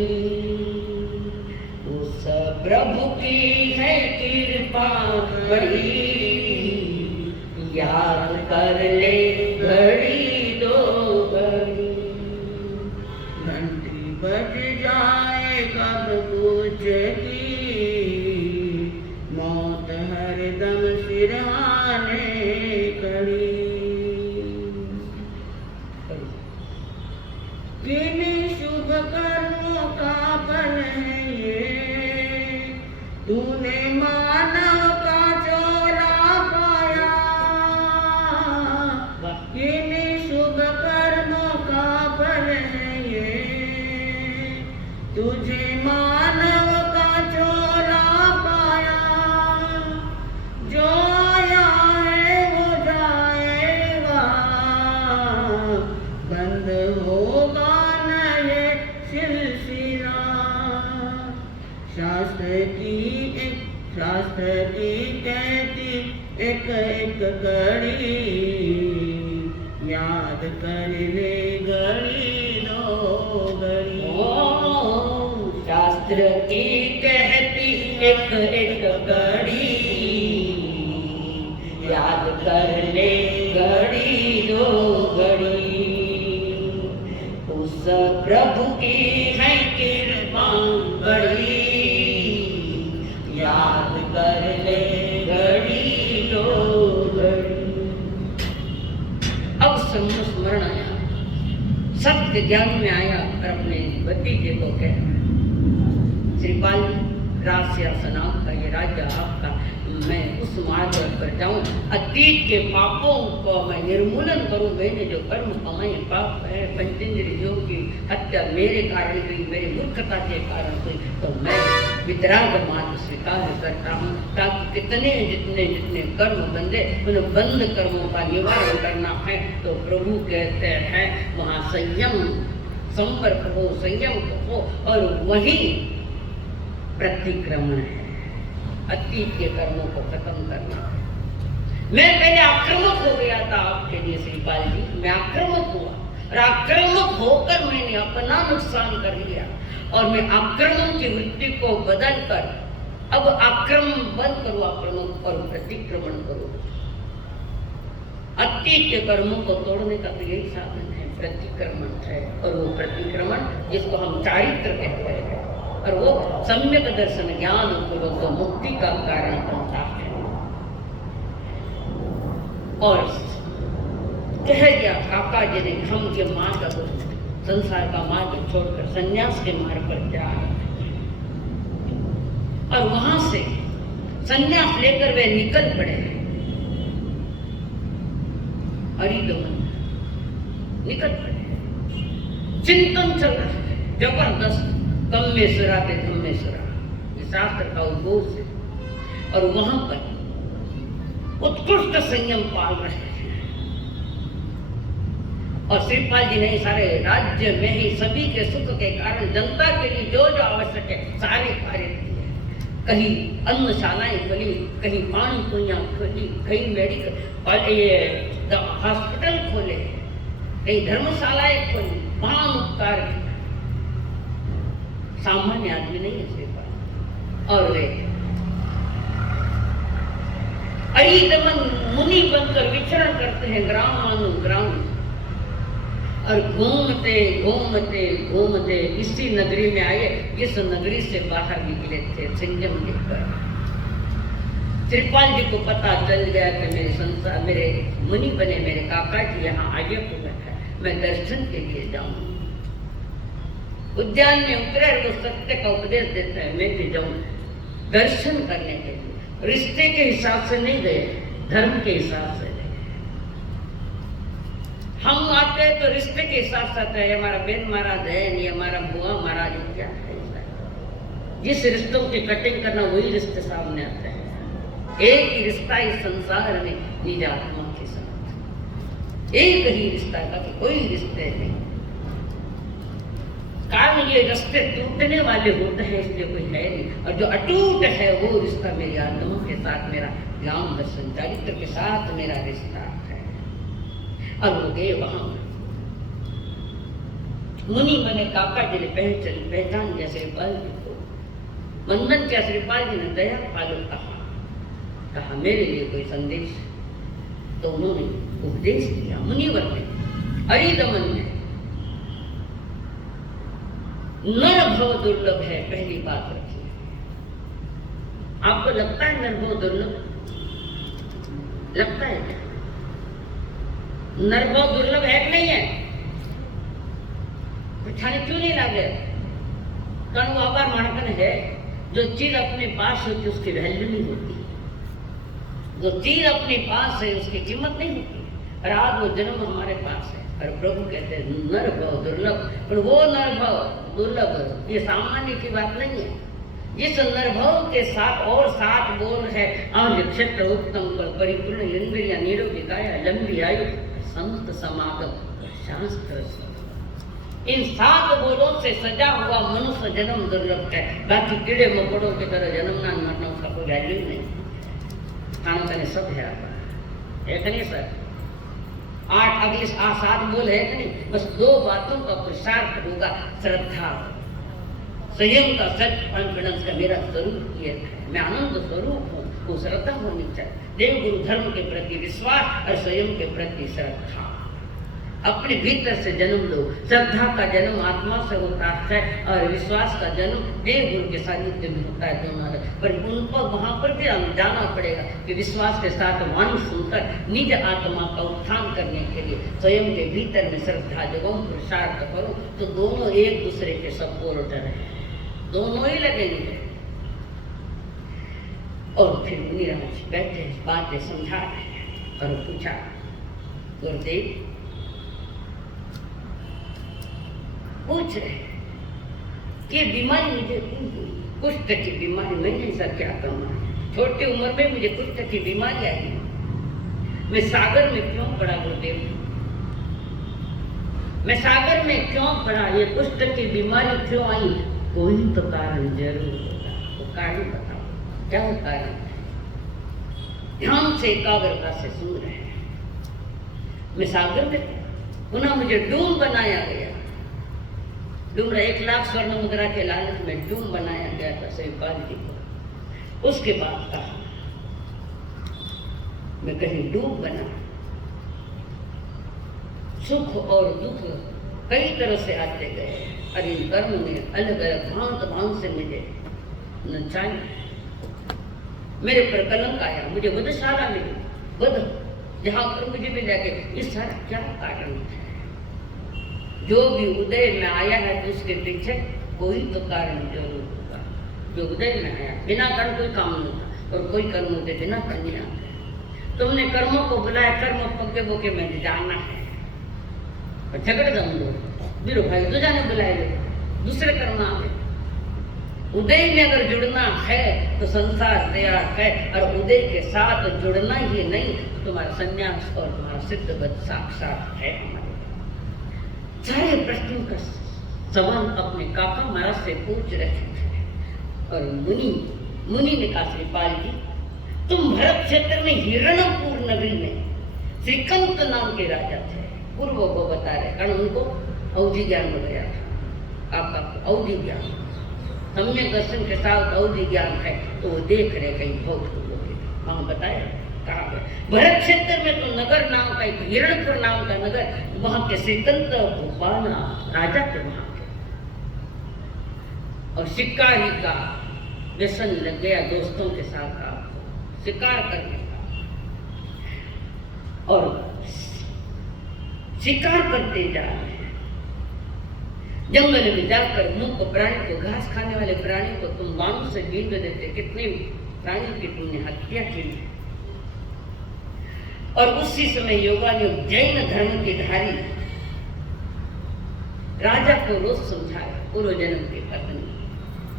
उस प्रभु की है कृपा बड़ी, याद कर ले घड़ी दो घड़ी। घंटी बज जाए कब पूछेगी, मौत हरदम सिरहाने खड़ी, किन्हीं शुभ कर्मों का फल है ये, तूने मानव का चोला पाया, किन्हीं शुभ कर्मों का फल है ये, तुझे मानव का चोला की एक शास्त्र की कहती एक एक कड़ी, याद कर ले घड़ी दो घड़ी। शास्त्र की कहती एक एक कड़ी, याद कर ले घड़ी दो घड़ी। उस प्रभु की है कृपा बड़ी, याद कर ले घड़ी दो घड़ी। अब स्मरण आया, सत्य ज्ञान में आया और अपने भतीजे को कह, श्रीपाल राजसिंहासन का ये राज्य आपका, मैं उस मार्ग पर जाऊं, अतीत के पापों को मैं निर्मूलन करूं। मैंने जो कर्म कमाए पाप है, पंचेंद्रियों की हत्या मेरे कारण हुई, मेरी मूर्खता के कारण हुई, तो मैं वितराग मार्ग स्वीकार करता हूं, ताकि कितने जितने जितने कर्म बंधे उन बंद कर्मों का निवारण करना है। तो प्रभु कहते हैं वहां संयम संपर्क हो, संयम हो, और वही प्रतिक्रमण है, अतीत के कर्मों को खत्म करना है। मैं पहले आक्रामक हो गया था आपके लिए श्रीपाल जी, मैं आक्रामक हुआ और आक्रामक होकर मैंने अपना नुकसान कर लिया, और मैं आक्रमण की वृत्ति को बदलकर अब आक्रमण बंद करो, आक्रमण और प्रतिक्रमण करो। अतीत के कर्मों को तोड़ने का तो यही साधन है, प्रतिक्रमण है। और वो प्रतिक्रमण जिसको हम चारित्र कहते हैं, और वो सम्यक दर्शन ज्ञान पूर्वक तो मुक्ति का कारण बनता है। और कह दिया काका जी ने, हम के मार्ग को, संसार का मार्ग छोड़कर संन्यास के मार्ग पर जा रहे, और वहां से संन्यास लेकर वे निकल पड़े हरिद्वार, निकल पड़े। चिंतन चल रहा है जबरदस्त, तम्मेश्वरा ते धम्मेश्वरा, ये शास्त्र का उद्घोष है। और वहां पर उत्कृष्ट संयम पाल रहे हैं, और श्रीपाल जी ने सारे राज्य में ही सभी के सुख के कारण जनता के लिए जो जो आवश्यक है सारे कार्य किए। कहीं अन्नशालाएं खोली, कहीं पानी पुइयां खोली, कहीं मेडिकल ये हॉस्पिटल खोले, कहीं धर्मशालाएं खोली, महान उपकार किया। सामान्य आदमी नहीं है श्रीपाल। और वे अरिदमन मुनि बनकर विचरण करते हैं ग्राम, और घूमते घूमते घूमते इसी नगरी में आए जिस नगरी से बाहर निकले थे संयम लेकर। श्रीपाल जी को पता चल गया कि मेरे संसार, मेरे मुनि बने मेरे काका जी यहाँ आगे हुए हैं, मैं दर्शन के लिए जाऊं। उद्यान में उतरे, वो सत्य का उपदेश देता है, मैं भी जाऊं दर्शन करने के लिए। रिश्ते के हिसाब से नहीं गए, धर्म के हिसाब से गए। हम आते हैं तो रिश्ते के हिसाब से आते हैं, हमारा बेन महाराज है, ये हमारा बुआ महाराज है, क्या है। जिस रिश्तों की कटिंग करना वही रिश्ते सामने आते हैं। एक ही रिश्ता इस संसार में निज आत्मा के साथ, एक ही रिश्ता का, कोई रिश्ते नहीं। कारण ये रिश्ते टूटने वाले होते हैं, इसलिए कोई है नहीं। और जो अटूट है वो रिश्ता मेरी आत्मा के साथ, मेरा ज्ञान दर्शन चारित्र के साथ मेरा रिश्ता है। अब वो गए वहां, मुनि बने काका जी ने पहचान लिया श्रीपाल जी को। वंदन किया श्रीपाल जी ने, दया पालो कहा मेरे लिए कोई संदेश। तो उन्होंने उपदेश दिया मुनिवर ने, हरिदमन ने, नर भव दुर्लभ है, पहली बात रखिए। आपको लगता है नर भव दुर्लभ? लगता है क्या? नर भव दुर्लभ है कि नहीं है? पूछाने क्यों नहीं लगे? कारण वो आबार मानकन है, जो चीज अपने पास होती उसकी वैल्यू नहीं होती, जो चीज अपने पास है उसकी कीमत नहीं होती। और आज वो जन्म हमारे पास है, और प्रभु कहते हैं नर भव दुर्लभ। पर वो नर भव दुर्लभ ये सामान्य की बात नहीं है। इस नरभव के साथ और 7 बोल है, क्षेत्र उत्तम परिपूर्ण इंद्रिया निरोगी काया लंबी आयु संत समागम शास्त्र। इन 7 बोलों से सजा हुआ मनुष्य जन्म दुर्लभ है। बाकी कीड़े मकोड़ों की तरह जन्मना मरना उसका कोई वैल्यू नहीं। खाना खाने सब है कि नहीं सर? 8 अगले 7 बोल है कि नहीं? बस 2 बातों का पुरुषार्थ होगा, श्रद्धा, संयम का, सच कॉन्फिडेंस का। मेरा स्वरूप ये है, मैं आनंद स्वरूप हूँ, वो श्रद्धा होनी चाहिए। देव गुरु धर्म के प्रति विश्वास और संयम के प्रति श्रद्धा। अपने भीतर से जन्म लो। श्रद्धा का जन्म आत्मा से होता है और विश्वास का जन्म देव गुरु के सानिध्य में होता है। दोनों पर उनको वहां पर भी जाना पड़ेगा कि विश्वास के साथ वाणी सुनकर निज आत्मा का उत्थान करने के लिए स्वयं के भीतर में श्रद्धा जगो, पुरुषार्थ करो, तो दोनों एक दूसरे के सपोर्ट रहे, दोनों ही लगेंगे। और फिर मुनिराज बैठे, बातें समझा रहे और पूछा, गुरुदेव पूछ रहे कि बीमारी मुझे क्यों हुई? कुष्ठ की बीमारी, मैंने ऐसा क्या कमा? छोटी उम्र में मुझे कुष्ठ की बीमारी आई, मैं सागर में क्यों पड़ा गुरुदेव? मैं सागर में क्यों पड़ा? ये कुष्ठ की बीमारी क्यों आई? कोई तो कारण जरूर होगा, वो कारण बताओ, क्या कारण है? ध्यान से एकाग्रता से सुन रहे हैं। मैं सागर में पुनः मुझे डूम बनाया गया। डूम 1 लाख स्वर्ण मुद्रा के लालच में डूम बनाया गया था शिवपाल जी को। उसके बाद कहा मैं कहीं डूब बना। सुख और दुख कई तरह से आते गए और इन कर्म ने अलग अलग भांत भांत से मुझे नचाया। मेरे पर कलंक आया, मुझे वधशाला मिली, वध जहां पर मुझे मिला के इस सारा क्या कारण है? जो भी उदय में आया है तो उसके पीछे कोई तो कारण जरूर होगा। जो उदय में आया, बिना कर्म कोई काम नहीं होता, और कोई कर्म होते बिना कर्म नहीं आते। तुमने कर्मों को बुलाया, कर्म पक्के बोके मैंने जाना है और झगड़ दम दो बीरो भाई तो जाने बुलाए, दूसरे कर्म आ गए। उदय में अगर जुड़ना है तो संसार तैयार है, और उदय के साथ जुड़ना ही नहीं तो तुम्हारा संन्यास और तुम्हारा सिद्धवत साक्षात है। हमारे सारे प्रश्नों का सवाल अपने काका महाराज से पूछ रहे थे। और मुनि ने कहा, श्रीपाल जी तुम भरत क्षेत्र में हिरणपुर नगरी में श्रीकंत नाम के राजा थे। पूर्व को बता रहे, कारण उनको अवधि ज्ञान हो गया था। आपका अवधि ज्ञान, सम्यक दर्शन के साथ अवधि ज्ञान है, तो वो देख रहे कहीं बहुत लोग वहां बताया कहा गया। भरत क्षेत्र में तो नगर नाम का एक हिरणपुर नाम का नगर, वहां के श्रीकंत भोपाल राजा थे वहां के। और शिकारी का व्यसन लग गया दोस्तों के साथ आपको, शिकार करने का। और शिकार करते जा रहे हैं, जंगल में जाकर मुख प्राणी को, घास खाने वाले प्राणी को तुम बाणों से बीन देते। कितने प्राणी की तुमने हत्या की। और उसी समय योगायोग जैन धर्म के धारी राजा को रोज समझाया, पूर्व जन्म की पत्नी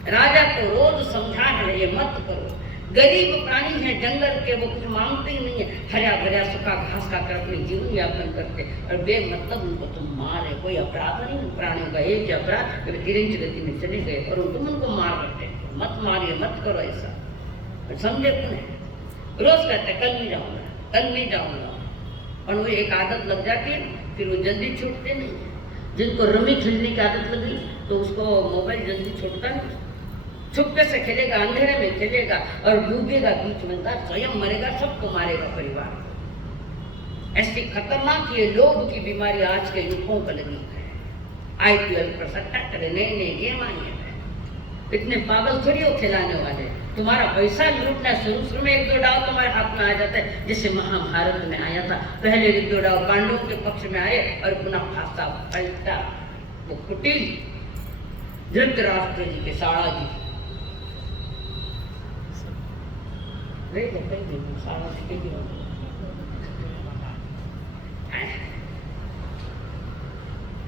राजा को रोज समझा है ये मत करो। गरीब प्राणी है जंगल के, वो कुछ मांगते ही नहीं है, हरा भरा सूखा घास खाकर अपने जीवन यापन करते, और बेमतलब उनको तुम मारे। कोई अपराध नहीं प्राणियों का, एक अपराध किरंच गति में चले गए और तुम उनको मार करते। मत मारिए, मत करो ऐसा। और समझे कौन है? रोज कहते कल नहीं जाऊंगा, कल नहीं जाऊंगा, और वो एक आदत लग जाती है, फिर वो जल्दी छूटते नहीं। जिनको रमी खेलने की आदत लगी तो उसको मोबाइल जल्दी छूटता नहीं। छुपके से खेलेगा, अंधेरे में खेलेगा और डूबेगा बीच में, स्वयं मरेगा, सबको मारेगा परिवार। ऐसी खतरनाक ये लोभ की बीमारी आज के युवकों को लगी है। IPL पर सट्टा करे, नए नए गेम आए हैं। इतने पागल थोड़ी हो खिलाने वाले। तुम्हारा पैसा लूटना शुरू में 1-2 डाव तुम्हारे हाथ में आ जाता है, जैसे महाभारत में आया था। पहले 1-2 डाव पांडवों के पक्ष में आए और पुनः फांसा पलटा वो कुटिल धृतराष्ट्र जी के साड़ा जी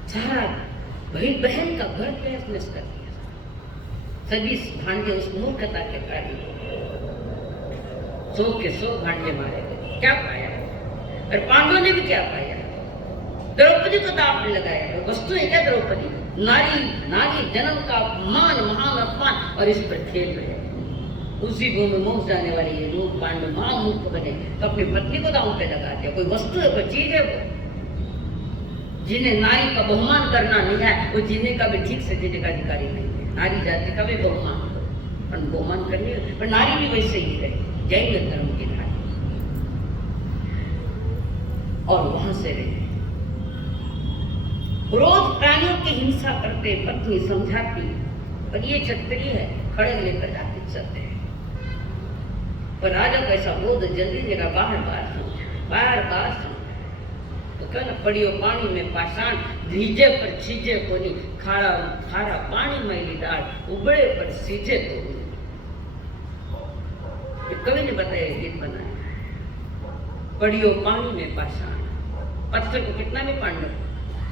सारा भाई बहन का घर तहस कर दिया। सभी भांजे उस मूर्खता के कारण 100 के 100 भांजे मारे गए। क्या पाया? और पांडवों ने भी क्या पाया? द्रौपदी को दांव पे लगाया। वस्तु है क्या द्रौपदी? नारी, नारी जन्म का मान, महान अपमान, और इस पर खेल रहे हैं। उसी भूमि में मोह जाने वाले ये लोग पांडव महामूर्ख बने तो अपनी पत्नी को दांव पे लगा दिया। कोई वस्तु है, कोई चीज है वो? जिन्हें नारी का बहुमान करना नहीं है, वो जीने का भी ठीक से जीने का अधिकारी नहीं है। नारी जाति का भी बहुमान करो, पर बहुमान करने, पर नारी भी वैसे ही रहे, जैन धर्म की नारी, और वहां से रहे। रोज प्राणियों की हिंसा करते, पत्नी समझाती, पर ये क्षत्रिय है, खड़ग लेकर जाते चलते हैं। पर राजा को ऐसा बोध जल्दी जगह बार बार समझा, तो क्या ना पड़ियो पानी में पाषाण, धीजे पर छीजे को नहीं, खारा खारा पानी मैली दाल, उबड़े पर सीजे को नहीं। कवि ने बताया, गीत बनाया, पड़ियो पानी में पाषाण, पत्थर को कितना भी पांडव,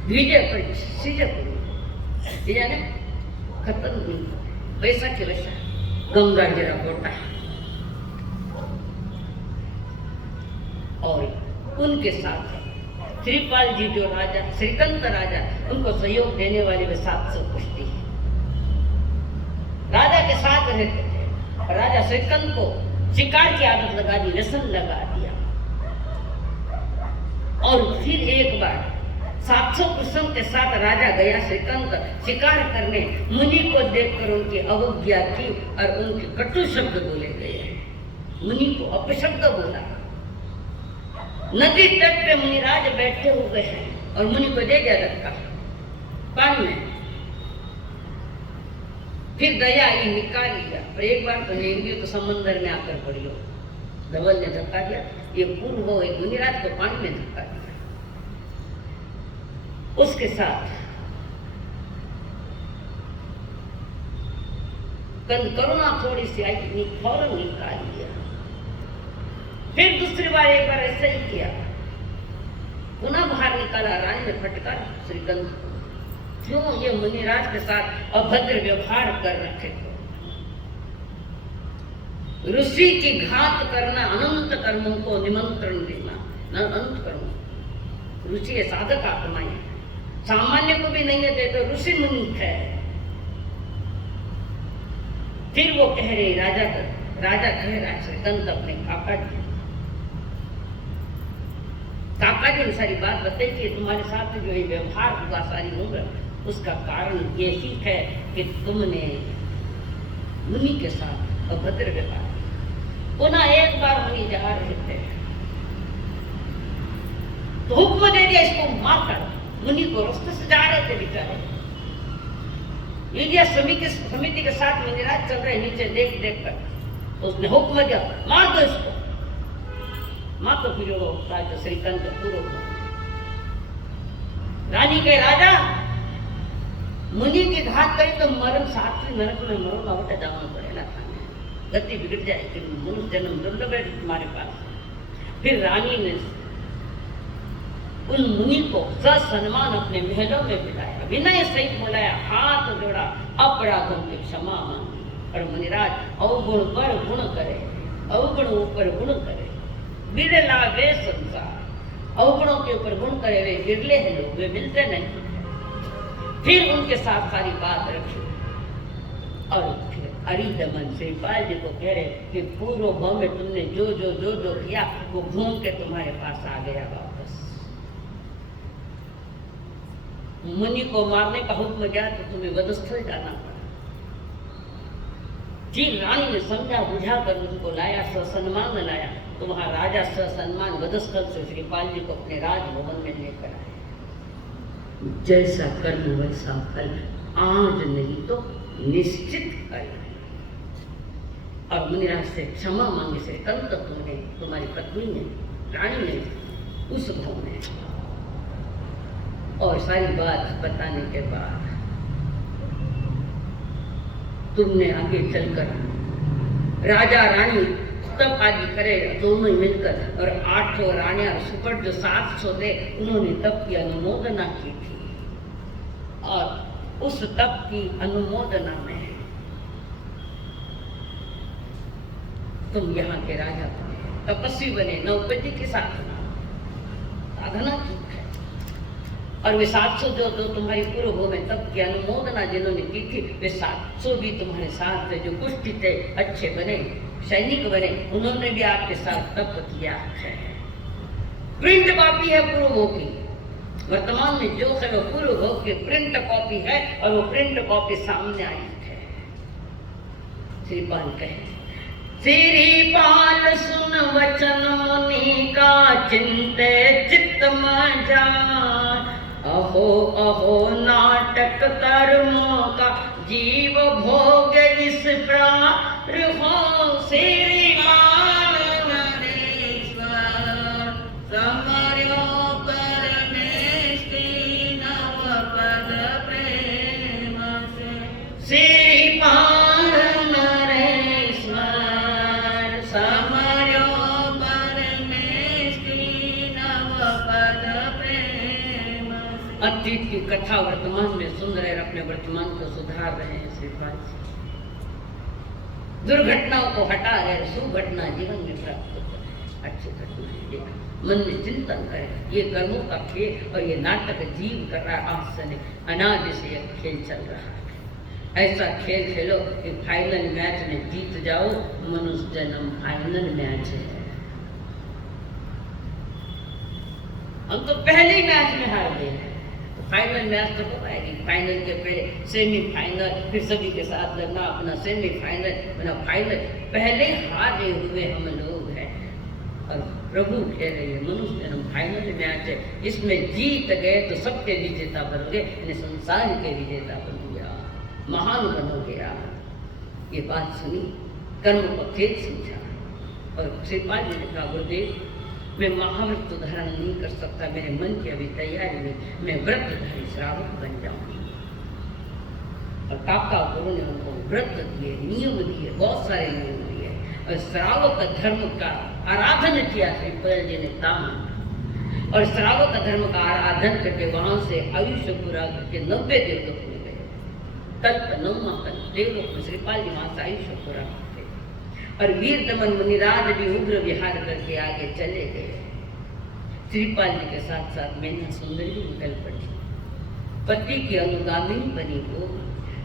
भीजे पर सीजे को नहीं, यानी खत्म नहीं, वैसा के वैसा। गंगा जरा बोटा है, और उनके साथ श्रीपाल जी जो राजा, श्रीकंत राजा, उनको सहयोग देने वाले वे 700 कुश्ती राजा के साथ रहते थे। राजा श्रीकंत को शिकार की आदत लगा दी, व्यसन लगा दिया, और फिर एक बार 700 पुरुषों के साथ राजा गया श्रीकंत शिकार करने। मुनि को देखकर उनकी अवज्ञा की और उनके कटु शब्द बोले गए। मुनि को अपशब्द बोला। नदी तट पे मुनिराज बैठे हुए हैं और मुनि को दे दिया धक्का पानी में। फिर दया आई, निकाल लिया, पर एक बार तो नहीं, तो समंदर में आकर पड़ी हो। धवल ने धक्का दिया, ये पूर्व हो, एक मुनिराज को पानी में धक्का दिया। उसके साथ करुणा थोड़ी सी आई, फौरन निकाल लिया। फिर दूसरी बार एक बार ऐसा ही किया, पुनः बाहर निकाला। रानी ने फटकार श्रीकंत को, क्यों ये मुनिराज के साथ अभद्र व्यवहार कर रखे थे? ऋषि की घात करना, अनंत कर्मों को निमंत्रण देना, अनंत कर्म। ऋषि है, साधक आत्माएं, सामान्य को भी नहीं देते, तो ऋषि मुनि है। फिर वो कह रहे, राजा कह रहा है श्रीकंत अपने काका जी ने सारी बात बताई कि तुम्हारे साथ जो ये व्यवहार हुआ सारी उम्र, उसका कारण ये ही है कि तुमने मुनि के साथ अभद्र व्यवहार। पुनः एक बार मुनि जा रहे थे तो हुक्म दे दिया, इसको मार डालो। मुनि को रास्ते से जा रहे थे बेचारे, इंडिया समिति के साथ मुनिराज चल रहे, नीचे देख देख कर उसने हुक्म दिया, मार दो इसको। मां तो फिर राजा श्रीकंत पूरा रानी के, राजा मुनि की घात करी तो मरण, सातवीं नरक में मरो, लौटे जाना पड़ेगा, गति बिगड़ जाएगी, मनुष्य जन्म दुर्लभ है तुम्हारे पास। फिर रानी ने उन मुनि को ससम्मान अपने महलों में बिठाया, विनय सहित बुलाया, हाथ जोड़ा, अपराधों की क्षमा मांगी। और मुनिराज अवगुण पर गुण करे, अवगुण ऊपर गुण करे, बिरला वे संसार। अवगुणों के ऊपर गुण करे वे बिरले हैं लोग, वे मिलते नहीं। फिर उनके साथ सारी बात रखी, और फिर अरिदमन श्रीपाल जी को कह रहे कि पूर्व भाव में तुमने जो जो जो जो किया वो घूम के तुम्हारे पास आ गया वापस। मुनि को मारने का हुक्म गया तो तुम्हें वधस्थल जाना पड़ा। फिर रानी ने समझा बुझा कर उनको लाया, ससम्मान लाया, तो वहां राजा ससम्मान वधस्थल से श्रीपाल जी को अपने राजभवन में लेकर आए। जैसा कर्म वैसा फल, आज नहीं तो निश्चित फल। और मुनिराज से क्षमा मांगे से तंत्र तुमने, तुम्हारी पत्नी ने, रानी ने उस भाव में। और सारी बात बताने के बाद तुमने आगे चलकर राजा रानी तब आदि करे दोनों ही मिलकर, और 800 रानियां सुपर जो 700 थे उन्होंने तब की अनुमोदना की थी। और उस तप की अनुमोदना में तुम यहाँ के राजा बने, तपस्वी बने, नौपति के साथ साधना की है। और वे 700 जो तुम्हारी पूर्व में तब की अनुमोदना जिन्होंने की थी, वे 700 भी तुम्हारे साथ थे, जो कुष्ठी थे, अच्छे बने, सैनिक बने, उन्होंने भी आपके साथ तप किया है। प्रिंट कॉपी है पूर्वों की, वर्तमान में जो है वो पूर्वों की प्रिंट कॉपी है, और वो प्रिंट कॉपी सामने आई है। श्रीपाल कहे, श्रीपाल सुन वचन मुनि का, चिंते चित्त में जान, अहो अहो नाटक कर्मों का, जीव भोग इस प्रार हो। श्रीमान नरेश्वर समर्यो परमेष्टि नव पद प्रेम से। श्रीपाल नरेश्वर समर्यो परमेष्टि नव पद प्रेम से। अतीत की कथा वर्तमान में सुन रहे, अपने वर्तमान को सुधार रहे हैं श्रीपाल जी। दुर्घटनाओं को हटा रहे, सुघटना जीवन में प्राप्त करें, अच्छी घटनाएं देखा, मन में चिंतन करें। ये कर्मों का खेल और ये नाटक जीव कर रहा है, आज से अनादि से यह खेल चल रहा है। ऐसा खेल खेलो कि फाइनल मैच में जीत जाओ। मनुष्य जन्म फाइनल मैच है। हम तो पहले ही मैच में हार गए हैं, तो फाइनल मैच तो कब आएगी? फाइनल के पहले सेमीफाइनल, फिर सभी के साथ लड़ना, अपना सेमीफाइनल, अपना फाइनल। पहले हारे हुए हम लोग हैं, और प्रभु कह रहे हैं मनुष्य जन्म फाइनल मैच है, इसमें जीत गए तो सबके विजेता बन गए, यानी संसार के विजेता बन गया, महान बन गया। ये बात सुनी, कर्म को खेल समझा, और श्रीपाल जी ने कहा, गुरुदेव मैं महाव्रत तो धारण नहीं कर सकता, मेरे मन की अभी तैयारी नहीं, मैं व्रतधारी श्रावक बन जाऊंगी। और काका गुरु ने उनको व्रत दिए, नियम दिए, बहुत सारे नियम दिए, और श्रावक धर्म का आराधन किया श्रीपाल जी ने ताम। और श्रावक धर्म का आराधन करके वहां से आयुष्य पूरा करके 90 देवलोक में गए। कल्प 9वां कल्प देवलोक में श्रीपाल जी वहां से आयुष्य पूरा करते। और वीर दमन मुनिराज भी उग्र विहार करके आगे चले गए। श्रीपाल जी के साथ साथ मैना सुंदरी भी निकल पड़ी, पति की अनुगामी बनी वो।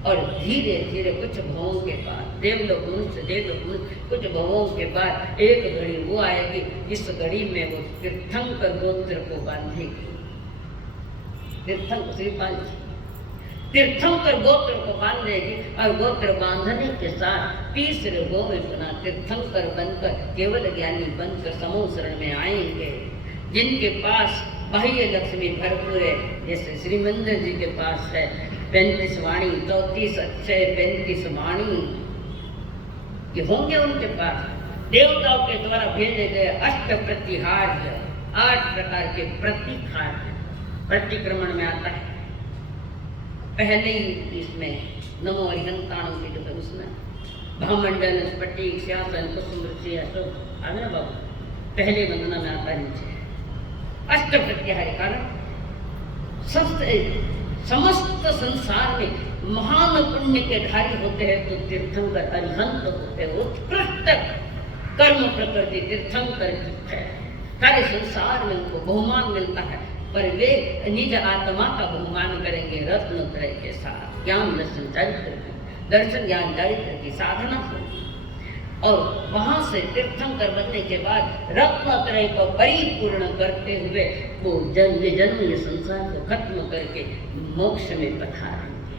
और धीरे धीरे कुछ भवों के बाद, देवलोक कुछ भवों के बाद एक घड़ी वो आएगी, इस घड़ी में वो तीर्थंकर गोत्र को बांधेगी। तीर्थंकर श्रीपाल जी तीर्थंकर गोत्र को बांधेगी, और गोत्र बांधने के साथ तीसरे गो में बना तीर्थंकर बनकर केवल ज्ञानी बनकर समूह शरण में आएंगे, जिनके पास बाह्य लक्ष्मी भरपूर है। जैसे श्री मंदिर जी के पास है 35 वाणी, 34 अक्षय, 35 वाणी, ये होंगे उनके पास। देवताओं के द्वारा भेजे गए 8 प्रतिहार्य, 8 प्रकार के प्रतिहार्य प्रतिक्रमण में आता है। पहले ही इसमें नमो अरिहंताणों की जो है उसमें भामंडल, स्फटिक, सिंहासन, कुसुम, ऋषि, अशोक आगे ना बाबू, पहले वंदना में आता नीचे 8 प्रत्याहारी। कारण समस्त संसार में महान पुण्य के धारी होते हैं तो तीर्थंकर अरिहंत होते हैं, उत्कृष्ट कर्म प्रकृति तीर्थंकर की है। सारे संसार में उनको बहुमान मिलता है, पर वे निज आत्मा का बहुमान करेंगे रत्नत्रय के साथ। ज्ञान दर्शन चरित्र की, दर्शन ज्ञान चरित्र की साधना होगी। और वहां से तीर्थंकर बनने के बाद रत्नत्रय को परिपूर्ण करते हुए वो जन्म जन्म ये संसार को खत्म करके मोक्ष में पधारेंगे।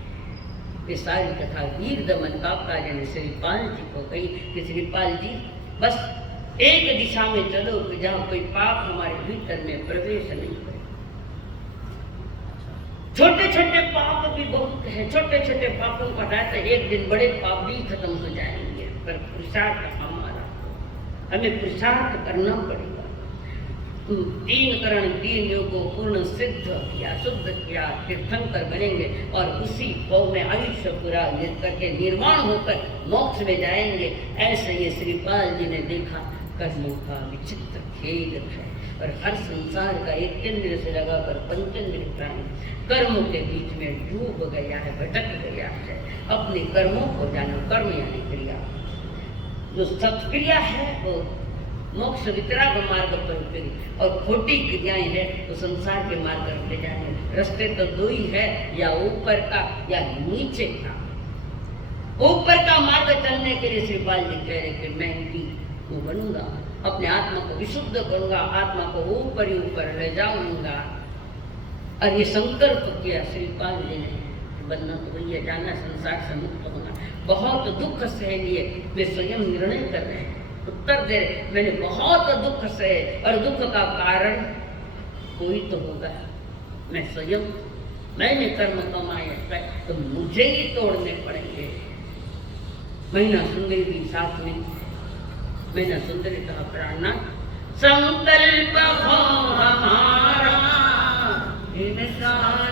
ये सारी कथा वीर दमन काका जी ने श्रीपाल जी को कही कि श्रीपाल जी बस एक दिशा में चलो कि जहाँ कोई पाप हमारे भीतर में प्रवेश नहीं करे। छोटे छोटे पाप भी बहुत है, छोटे छोटे पापों को हटाते एक दिन बड़े पाप भी खत्म हो जाएंगे, पर पुरुषार्थ हमारा, हमें पुरुषार्थ करना पड़ेगा। 3 करण 3 योगों पूर्ण सिद्ध किया, शुद्ध किया, तीर्थंकर बनेंगे और उसी भाव में आयुष्य पूरा करके निर्वाण होकर मोक्ष में जाएंगे। ऐसे ये श्रीपाल जी ने देखा कर्मों का विचित्र खेल है, और हर संसार का एक केंद्र से लगाकर पंचेंद्र प्राणी कर्मों के बीच में डूब गया है, भटक गया है। अपने कर्मों को जानो, कर्म यानी क्रिया, जो सत्क्रिया है वो मोक्ष वितराग मार्ग पर उतरी, और खोटी क्रियाएं हैं तो संसार के मार्ग पर ले जाने। रास्ते तो दो ही है, या ऊपर का या नीचे का। ऊपर का मार्ग चलने के लिए श्रीपाल जी कह रहे कि मैं भी वो बनूंगा, अपने आत्मा को विशुद्ध करूंगा, आत्मा को ऊपर ही ऊपर ले जाऊंगा। और ये संकल्प किया श्रीपाल जी ने, बनना तो भैया जाना, संसार से मुक्त होना। बहुत दुख सह लिए, वे स्वयं निर्णय कर रहे हैं, उत्तर दे रहे, मैंने बहुत दुख सहे, और दुख का कारण कोई तो होगा, मैं स्वयं, मैंने कर्म कमाए तो मुझे ही तोड़ने पड़ेंगे। महीना सुंदरी भी साथ में, महीना सुंदरी का प्राणा संकल्प हो हमारा, इंसान